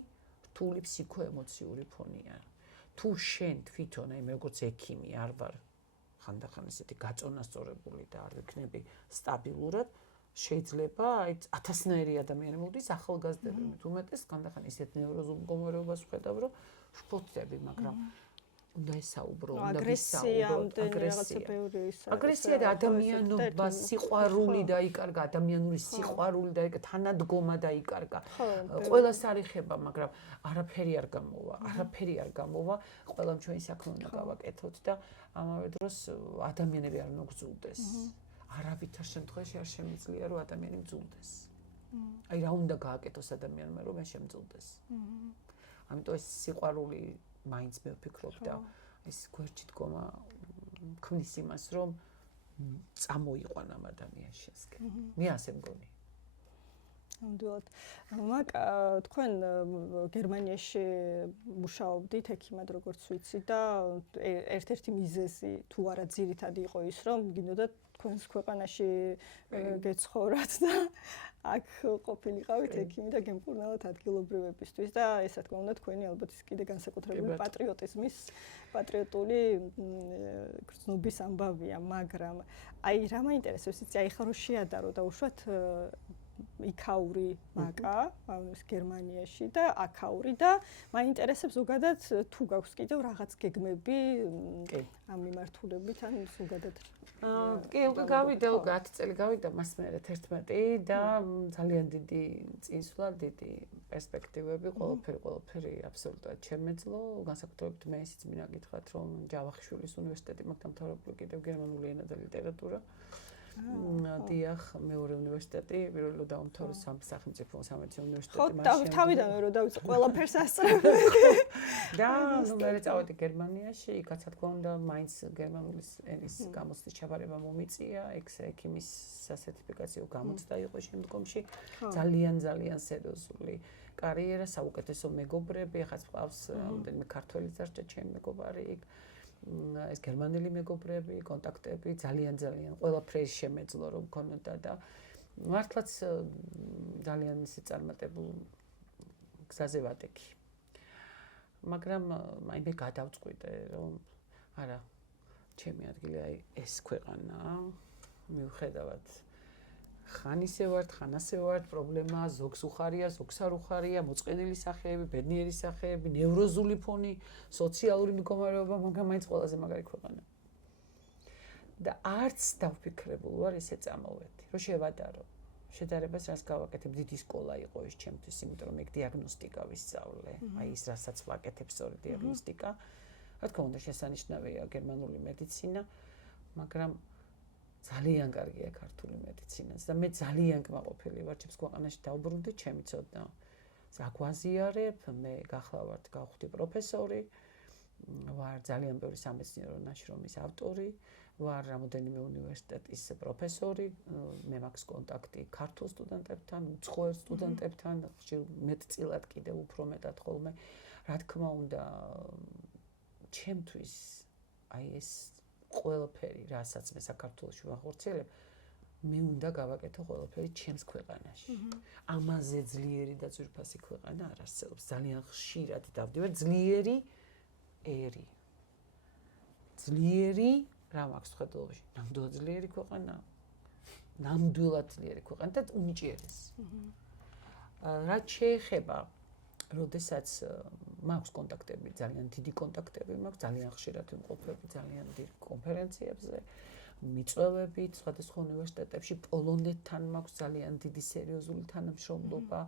ფსიქოემოციური ფონია. თუ შენ თვითონ აი მე როგორც ექიმი არ ვარ ხანდახან ესეთი გაწონასწორებული და არ ვიქნები სტაბილურად შეიძლება აი 1000-ნაირი ადამიანი მოდის ახალგაზრდები უმეტეს ხანდახან ისეთ ნევროზულ მდგომარეობას ვხედავ რომ შფოთდები მაგრამ უნდა ესაუბრო უნდა ვისაუბრო აგრესია და ადამიანობა სიყვარული დაიკარგა ადამიანური სიყვარული და თანადგომა დაიკარგა ყველას არიხება მაგრამ არაფერი არ გამოვა ყველამ ჩვენი საქმე უნდა გავაკეთოთ და ამავე დროს ადამიანები არ უნდა გძულდეს არავითარ შემთხვევაში არ შემიძლია რომ ადამიანი მძულდეს. აი რა უნდა გააკეთოს ადამიანმა რომ ეს შემძულდეს. ამიტომ ეს სიყვარული მაინც მე ვფიქრობ და ეს გვერდში დგომა ქმნის იმას რომ წამოიყვან ამ ადამიანშენსკენ. მე ასე მგონი. ნამდვილად. თქვენ გერმანიაში მუშაობდით ექიმად როგორც ვიცი და ერთ-ერთი მიზეზი თუ არა ძირითადი იყო ის რომ გინდოდა თქვენს ქვეყანაში გეცხოვრათ და აქ ყოფილიყავით ექიმი და გემკურნალოთ ადგილობრივებისთვის და ეს რა თქმა უნდა თქვენი ალბათ კიდე განსაკუთრებული პატრიოტული გრძნობის ამბავია, მაგრამ აი რა მაინტერესებს, იცი, აი ხა რო შეადარო და უშუალოდ იქაური მაკა, ეს გერმანიაში და აქაური და მაინტერესებს ზოგადად თუ გაქვს კიდევ რაღაც გეგმები ამ მიმართულებით ან ზოგადად კი, უკვე გავიდა 10 წელი გავიდა მას მერე 11 და ძალიან დიდი წინსვლა, დიდი პერსპექტივები, ყველაფერი აბსოლუტურად შემეძლო, განსაკუთრებით მე ისიც მინდა გითხრათ, რომ ჯავახიშვილის უნივერსიტეტი მაქვს დამთავრებული კიდევ გერმანული ენა და ლიტერატურა. დიახ, მეორე უნივერსიტეტი, პირველად დაამთავრე სახელმწიფო სამედიცინო უნივერსიტეტი მაშინ. ხო, თავიდანვე რომ დავიწყე ყველაფერს ასწრებდი. და ნუ მე წავედი გერმანიაში, იქაც რა თქმა უნდა, მაინც გერმანული ენის გამოცდის ჩაბარება მომიწია, ექიმის სასერტიფიკაციო გამოცდა იყო შემდგომში. ძალიან სერიოზული კარიერა, საუკეთესო მეგობრები, ახაც მყავს რამდენიმე ქართველი წარსჭა ჩემი მეგობარი იქ. ეს გერმანელი მეგობრები, კონტაქტები ძალიან ყველაფერი შემეძლო რომ მქონოდა და მართლაც ძალიან ისე წარმატებულ გზაზე ვადექი. მაგრამ აი მე გადავწყვიტე რომ არა, ჩემი ადგილი აი ეს ქვეყანა, მიუხედავად ხან ისე ვართ, ხან ასე ვართ, პრობლემა ზოგს უხარია, ზოგს არ უხარია, მოწყენილი სახეები, ბედნიერი სახეები, ნევროზული ფონი, სოციალური მდგომარეობა, მაგრამ მაინც ყველაზე მაგარი ქვეყანა. და არც დავფიქრებულ ვარ ისე წამოვედი, რომ შევადარო. შედარებას რას გავაკეთებ, დიდი სკოლა იყო ეს ჩემთვის, იმიტომ რომ ეგ დიაგნოსტიკა ვისწავლე. აი ის რასაც ვაკეთებ, სწორი დიაგნოსტიკა. რა თქმა უნდა, შესანიშნავია გერმანული მედიცინა, მაგრამ ძალიან კარგია ქართული მედიცინაც და მე ძალიან კმაყოფილი ვარ ჩემს ქვეყანაში დავბრუნდი, ჩემი ცოდნა აგვაზიარებ, მე გავხდი პროფესორი, ვარ ძალიან ბევრი სამეცნიერო ნაშრომის ავტორი, ვარ რამოდენიმე უნივერსიტეტის პროფესორი, მე მაქვს კონტაქტი ქართულ სტუდენტებთან, უცხოელ სტუდენტებთან, მეტწილად კიდევ უფრო მეტად ხოლმე. რა თქმა უნდა, ჩემთვის აი ეს ყველაფერი, რასაც მე საქართველოში ვახორციელებ, მე უნდა გავაკეთო ყველაფერი ჩემს ქვეყანაში. ამაზე ძლიერი და ძვირფასი ქვეყანა არ არსებობს. ძალიან ხშირად დავდივარ ძლიერი ერი. ძლიერი რა მაქვს ხედულობაში? ნამდვილად ძლიერი ქვეყანა. ნამდვილად ძლიერი ქვეყანა და უნიჭიერესი. რაც შეეხება როდესაც მაქვს კონტაქტები, ძალიან დიდი კონტაქტები მაქვს, ძალიან ხშირად ვიმყოფები ძალიან დიდ კონფერენციებზე, მიწვევებით, სხვადასხვა უნივერსიტეტებში, პოლონეთთან მაქვს ძალიან დიდი სერიოზული თანამშრომლობა,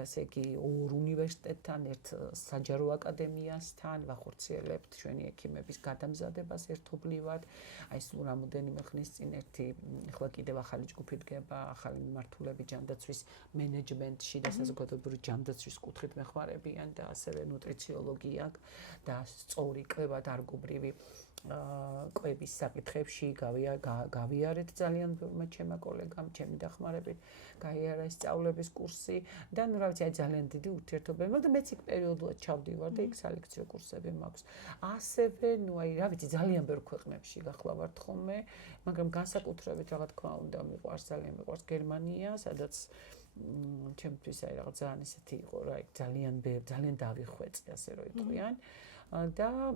ესე იგი, ორ უნივერსიტეტთან, ერთ საჯარო აკადემიასთან ვახორციელებთ ჩვენი ექიმების გადამზადებას ერთობლივად. აი სულ რამოდენიმე ხნის წინ ერთი ახლა კიდევ ახალი ჯგუფი დგება, ახალი მიმართულები ჯანდაცვის მენეჯმენტში და საზოგადოებრივი ჯანდაცვის კუთხით მეხმარებიან და ასევე ნუტრიციოლოგია და სწორი კვება დარგობრივი კვების საკითხებში გავიარეთ ძალიან ბევრმა ჩემმა კოლეგამ, ჩემი დახმარებით, გაიარა სწავლების კურსი და ნუ რა ვიცი, აი ძალიან დიდი ურთიერთობები მაქვს და მეც იქ პერიოდულად ჩავდივარ და იქ სალექციო კურსები მაქვს. ასევე, ნუ აი რა ვიცი, ძალიან ბევრ ქვეყნებში გახლავართ ხოლმე, მაგრამ განსაკუთრებით რა თქმა უნდა, ძალიან მიყვარს გერმანია, სადაც ჩემთვის აი რაღაც ძალიან ისეთი იყო რა, იქ ძალიან დავიხვეწე, ასე რომ იტყვიან. და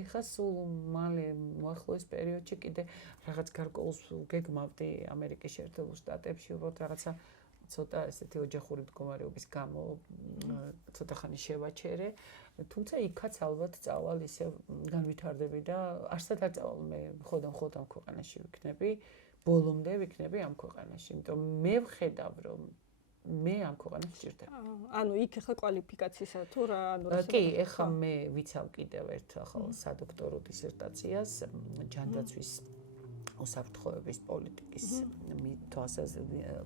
ეხლა სულ მალე მოახლოეს პერიოდში კიდე რაღაც გარკვეულს გეგმავდი ამერიკის შეერთებულ შტატებში, უბრალოდ რაღაცა ცოტა ესეთი ოჯახური მდგომარეობის გამო ცოტა ხანი შევაჩერე, თუმცა იქაც ალბათ წავალ ისე განვითარდები და არსად არ წავალ მე ხოდამ ქვეყანაში ვიქნები, ბოლომდე ვიქნები ამ ქვეყანაში, იმიტომ მე ვხედავ რომ მე ამ ქვეყანას ვჭირდება. ანუ იქ ახლა კვალიფიკაციისა თუ რა, ანუ კი, ახლა მე ვიცავ კიდევ ერთ ახალ სადოქტორო დისერტაციას ჯანდაცვის უსაფრთხოების პოლიტიკის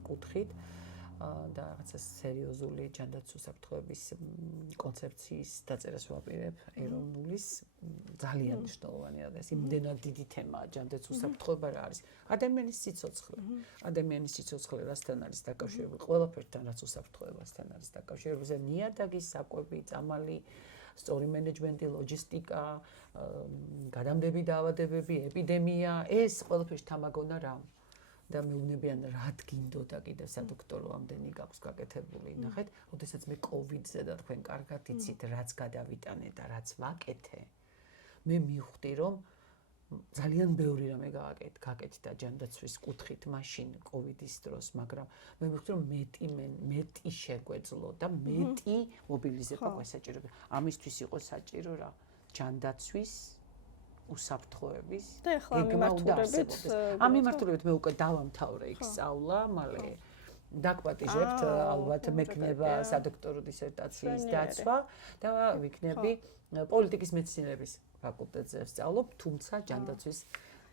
კუთხით და რაღაცა სერიოზული ჯანდაცვის უსაფრთხოების კონცეფციის დაწერას ვაპირებ ეროვნულის ძალიან მნიშვნელოვანი არის. იმდენად დიდი თემაა ჯანდაცვის უსაფრთხოება რა არის? ადამიანის სიცოცხლე. ადამიანის სიცოცხლე რასთან არის დაკავშირებული? ყველაფერთან, რაც უსაფრთხოებასთან არის დაკავშირებული. ნიადაგის საკვები, წამალი, სწორი მენეჯმენტი, ლოჯისტიკა, გადამდები დაავადებები, ეპიდემია, ეს ყველაფერში თამაგონა რა. და მეუბნებიან რა გინდოდა კიდე სადოქტორო ამდენი გაქვს გაკეთებული. ნახეთ, ოდესაც მე კოვიდზე და თქვენ კარგად იცით, რაც გადავიტანე და რაც ვაკეთე, მე მივხვდი, რომ ძალიან ბევრი რამე გაკეთდა ჯანდაცვის კუთხით მაშინ კოვიდის დროს, მაგრამ მე მივხვდი, რომ მეტი შეგვეძლო და მეტი მობილიზება გვესაჭიროა. ამისთვის იყო საჭირო რა, ჯანდაცვის უსაფრთხოების გეგმა უნდა არსებობდეს. ამ მიმართულებით მე უკვე დავამთავრე იქ სწავლა, მალე დაგპატიჟებთ ალბათ მექნება სადოქტორო დისერტაციის დაცვა და ვიქნები პოლიტიკის მეცნიერების ფაკულტეტზე ვსწავლობ, თუმცა ჯანდაცვის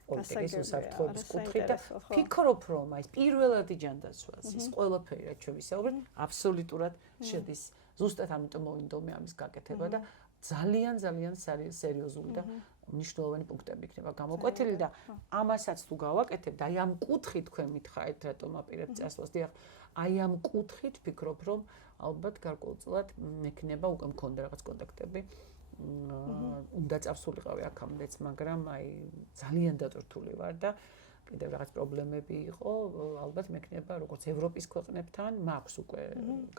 პოლიტიკის უსაფრთხოების კუთხით და ფიქრობ, რომ აი პირველადი ჯანდაცვას ის ყველაფერი რაც ჩვენ ვისაუბრეთ, აბსოლუტურად შედის. ზუსტად ამიტომ მოვინდომე ამის გაკეთება და ძალიან სერიოზული და მნიშვნელოვანი პუნქტები იქნება გამოკვეთილი და ამასაც თუ გავაკეთებ და აი ამ კუთხით თქვენ მითხარით რატომ აპირებ წასვლას. დიახ, აი ამ კუთხით ფიქრობ, რომ ალბათ გარკვეულწილად მექნება უკვე მქონდა რაღაც კონტაქტები. უნდა წავსულიყავი აქამდეც, მაგრამ აი ძალიან დატვირთული ვარ და კიდევ რაღაც პრობლემები იყო, ალბათ მექნება როგორც ევროპის ქვეყნებთან, მაქვს უკვე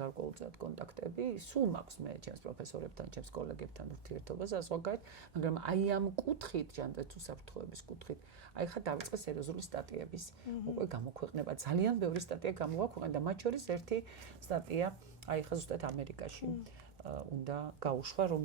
გარკვეულწილად კონტაქტები, სულ მაქვს მე ჩემს პროფესორებთან, ჩემს კოლეგებთან ურთიერთობა საზღვარგარეთ, მაგრამ აი ამ კუთხით, ჯანდაცვის უსაფრთხოების კუთხით, აი ხა დავიწყე სერიოზული სტატიების უკვე გამოქვეყნება. ძალიან ბევრი სტატია გამოვაქვეყნე და მათ შორის ერთი სტატია, აი ხა ზუსტად ამერიკაში უნდა გაუშვა, რომ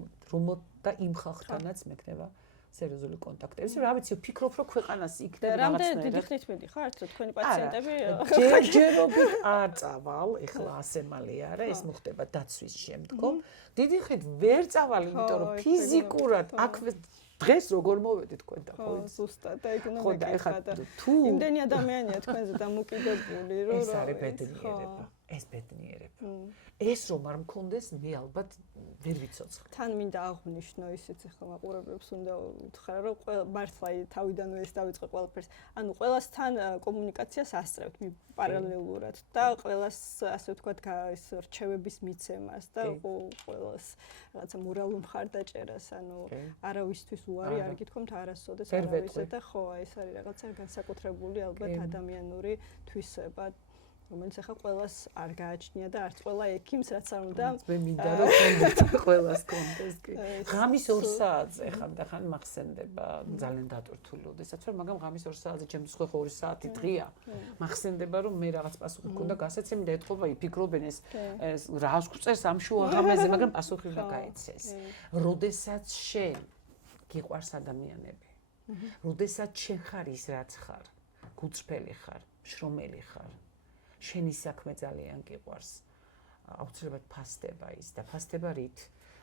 და იმ ხალხთანაც მექნება სერიოზული კონტაქტები. რა ვიცი, ვფიქრობ, რომ ქვეყანას იქნება რაღაცნაირად. რამდენი დიდი ხნით მიდიხართ, თქვენი პაციენტები? ჯერჯერობით არ წავალ, ეხლა ასე მალე არა, ეს მოხდება დაცვის შემდგომ. დიდი ხნით ვერ წავალ, იმიტომ რომ ფიზიკურად აქ დღეს როგორ მოვედი თქვენთან, ხო? ზუსტად, ეგ უნდა მეკითხა. თუ იმდენი ადამიანია თქვენზე დამოკიდებული, რომ ეს არის ბედნიერება. ეს ბედნიერება. ეს რომ არ მქონდეს, მე ალბათ ვერ ვიცოცხლე. თან მინდა აღვნიშნო ისიც ახლა მაყურებლებს უნდა უთხრა, რომ მართლა თავიდანვე ეს დავიწყე ყველაფერს. ანუ ყველასთან კომუნიკაციას ასწრებთ პარალელურად და ყველას ასე ვთქვათ, ეს რჩევების მიცემას და ყველას რაღაცა მორალურ მხარდაჭერას, ანუ არავისთვის უარი არ გითხოვთ არასოდეს არავისზე და ხო, ეს არის რაღაცა განსაკუთრებული ალბათ ადამიანური თვისება. რომელიც ახლა ყველას არ გააჩნია და არც ყველა ექიმს რაც არ უნდა მე მინდა რომ ყველას კონდეს კი ღამის 2 საათზე ხანდახან მახსენდება ძალიან დატვირთული ოდესაც ვარ მაგრამ ღამის 2 საათზე ჩემთვის ხო 2 საათი დღეა მახსენდება რომ მე რაღაც პასუხი მქონდა გასაცემი და ეთქობა იფიქრობენ ეს რას გვწერს ამ შუა ღამეზე მაგრამ პასუხი უნდა გაიცეს როდესაც შენ გიყვარს ადამიანები როდესაც შენ ხარ ის რაც ხარ გუწფელი ხარ შრომელი ხარ შენი საქმე ძალიან გიყვარს. აუცილებლად ფასდება ის და ფასდება რით?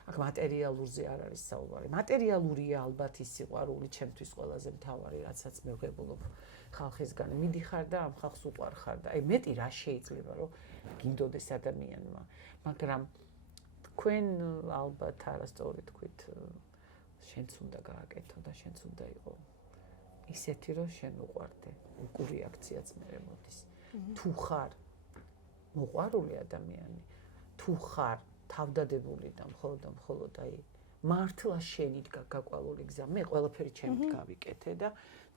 აქ მატერიალურზე არ არის საუბარი. მატერიალურია ალბათ ის სიყვარული ჩემთვის ყველაზე მთავარი, რაცაც მე ვღებულობ ხალხისგან. მიდიხარ და ამ ხალხს უყვარხარ და აი მეტი რა შეიძლება რომ გინდოდეს ადამიანმა. მაგრამ თქვენ ალბათ არასწორი თქვით შენც უნდა გააკეთო და შენც უნდა იყო ისეთი რომ შენ უყვარდე. უკუ რეაქციაც მე მოდის. თუ ხარ მოყვარული ადამიანი, თუ ხარ თავდადებული და მხოლოდ აი მართლა შენით გაკვალული გზა, მე ყველაფერი ჩემით გავიკეთე და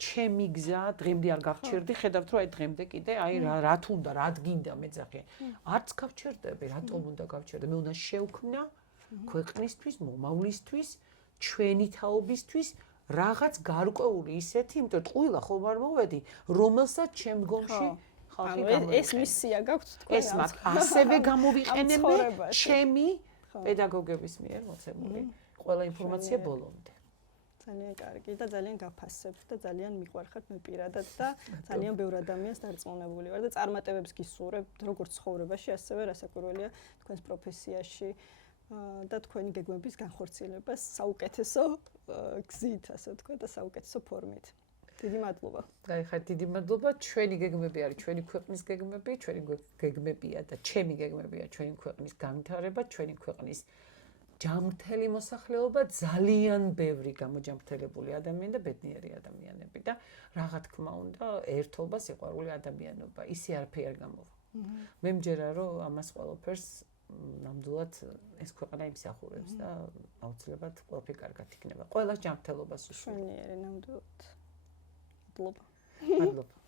ჩემი გზა დღემდე არ გავჩერდი, ხედავთ რომ აი დღემდე კიდე აი რა თუნდა, რა გინდა მეძახე. არც გავჩერდები, რატომ უნდა გავჩერდე? მე უნდა შევქმნა ქვეყნისთვის, მომავლისთვის, ჩვენი თაობისთვის რაღაც გარკვეული ისეთი, იმიტომ ტყუილა ხომ არ მოვედი, რომელსაც შემდგომში ანუ ეს მისია გაქვთ თქვენ ეს მაგ ასევე გამოვიყენებდი ჩემი პედაგოგების მიერ მოცემული ყველა ინფორმაცია ბოლომდე. ძალიან კარგი და ძალიან გაფასებთ და ძალიან მიყვარხართ მე პირადად და ძალიან ბევრ ადამიანს დარწმუნებული ვარ და წარმატებებს გისურვებთ როგორც ცხოვრებაში, ასევე რასაკვირველია თქვენს პროფესიაში და თქვენი გეგმების განხორციელებას საუკეთესო გზით, ასე ვთქვათ და საუკეთესო ფორმით. დიდი მადლობა. გაიხარეთ, დიდი მადლობა. ჩვენი გეგმები არის ჩვენი ქვეყნის გეგმები, ჩვენი გეგმებია და ჩემი გეგმებია ჩვენი ქვეყნის განვითარება, ჩვენი ქვეყნის ჯანმრთელი მოსახლეობა, ძალიან ბევრი გამოჯანმრთელებული ადამიანი და ბედნიერი ადამიანები და რა თქმა უნდა, ერთობა, სიყვარული ადამიანობა. ისე არაფერი არ გამოვა. მე მჯერა რომ ამას ყველაფერს ნამდვილად ეს ქვეყანა იმსახურებს და აუცილებლად ყველაფერი კარგად იქნება. ყველას ჯანმრთელობას უშურვ. შვენიერი ნამდვილად. მადლობა. მადლობა.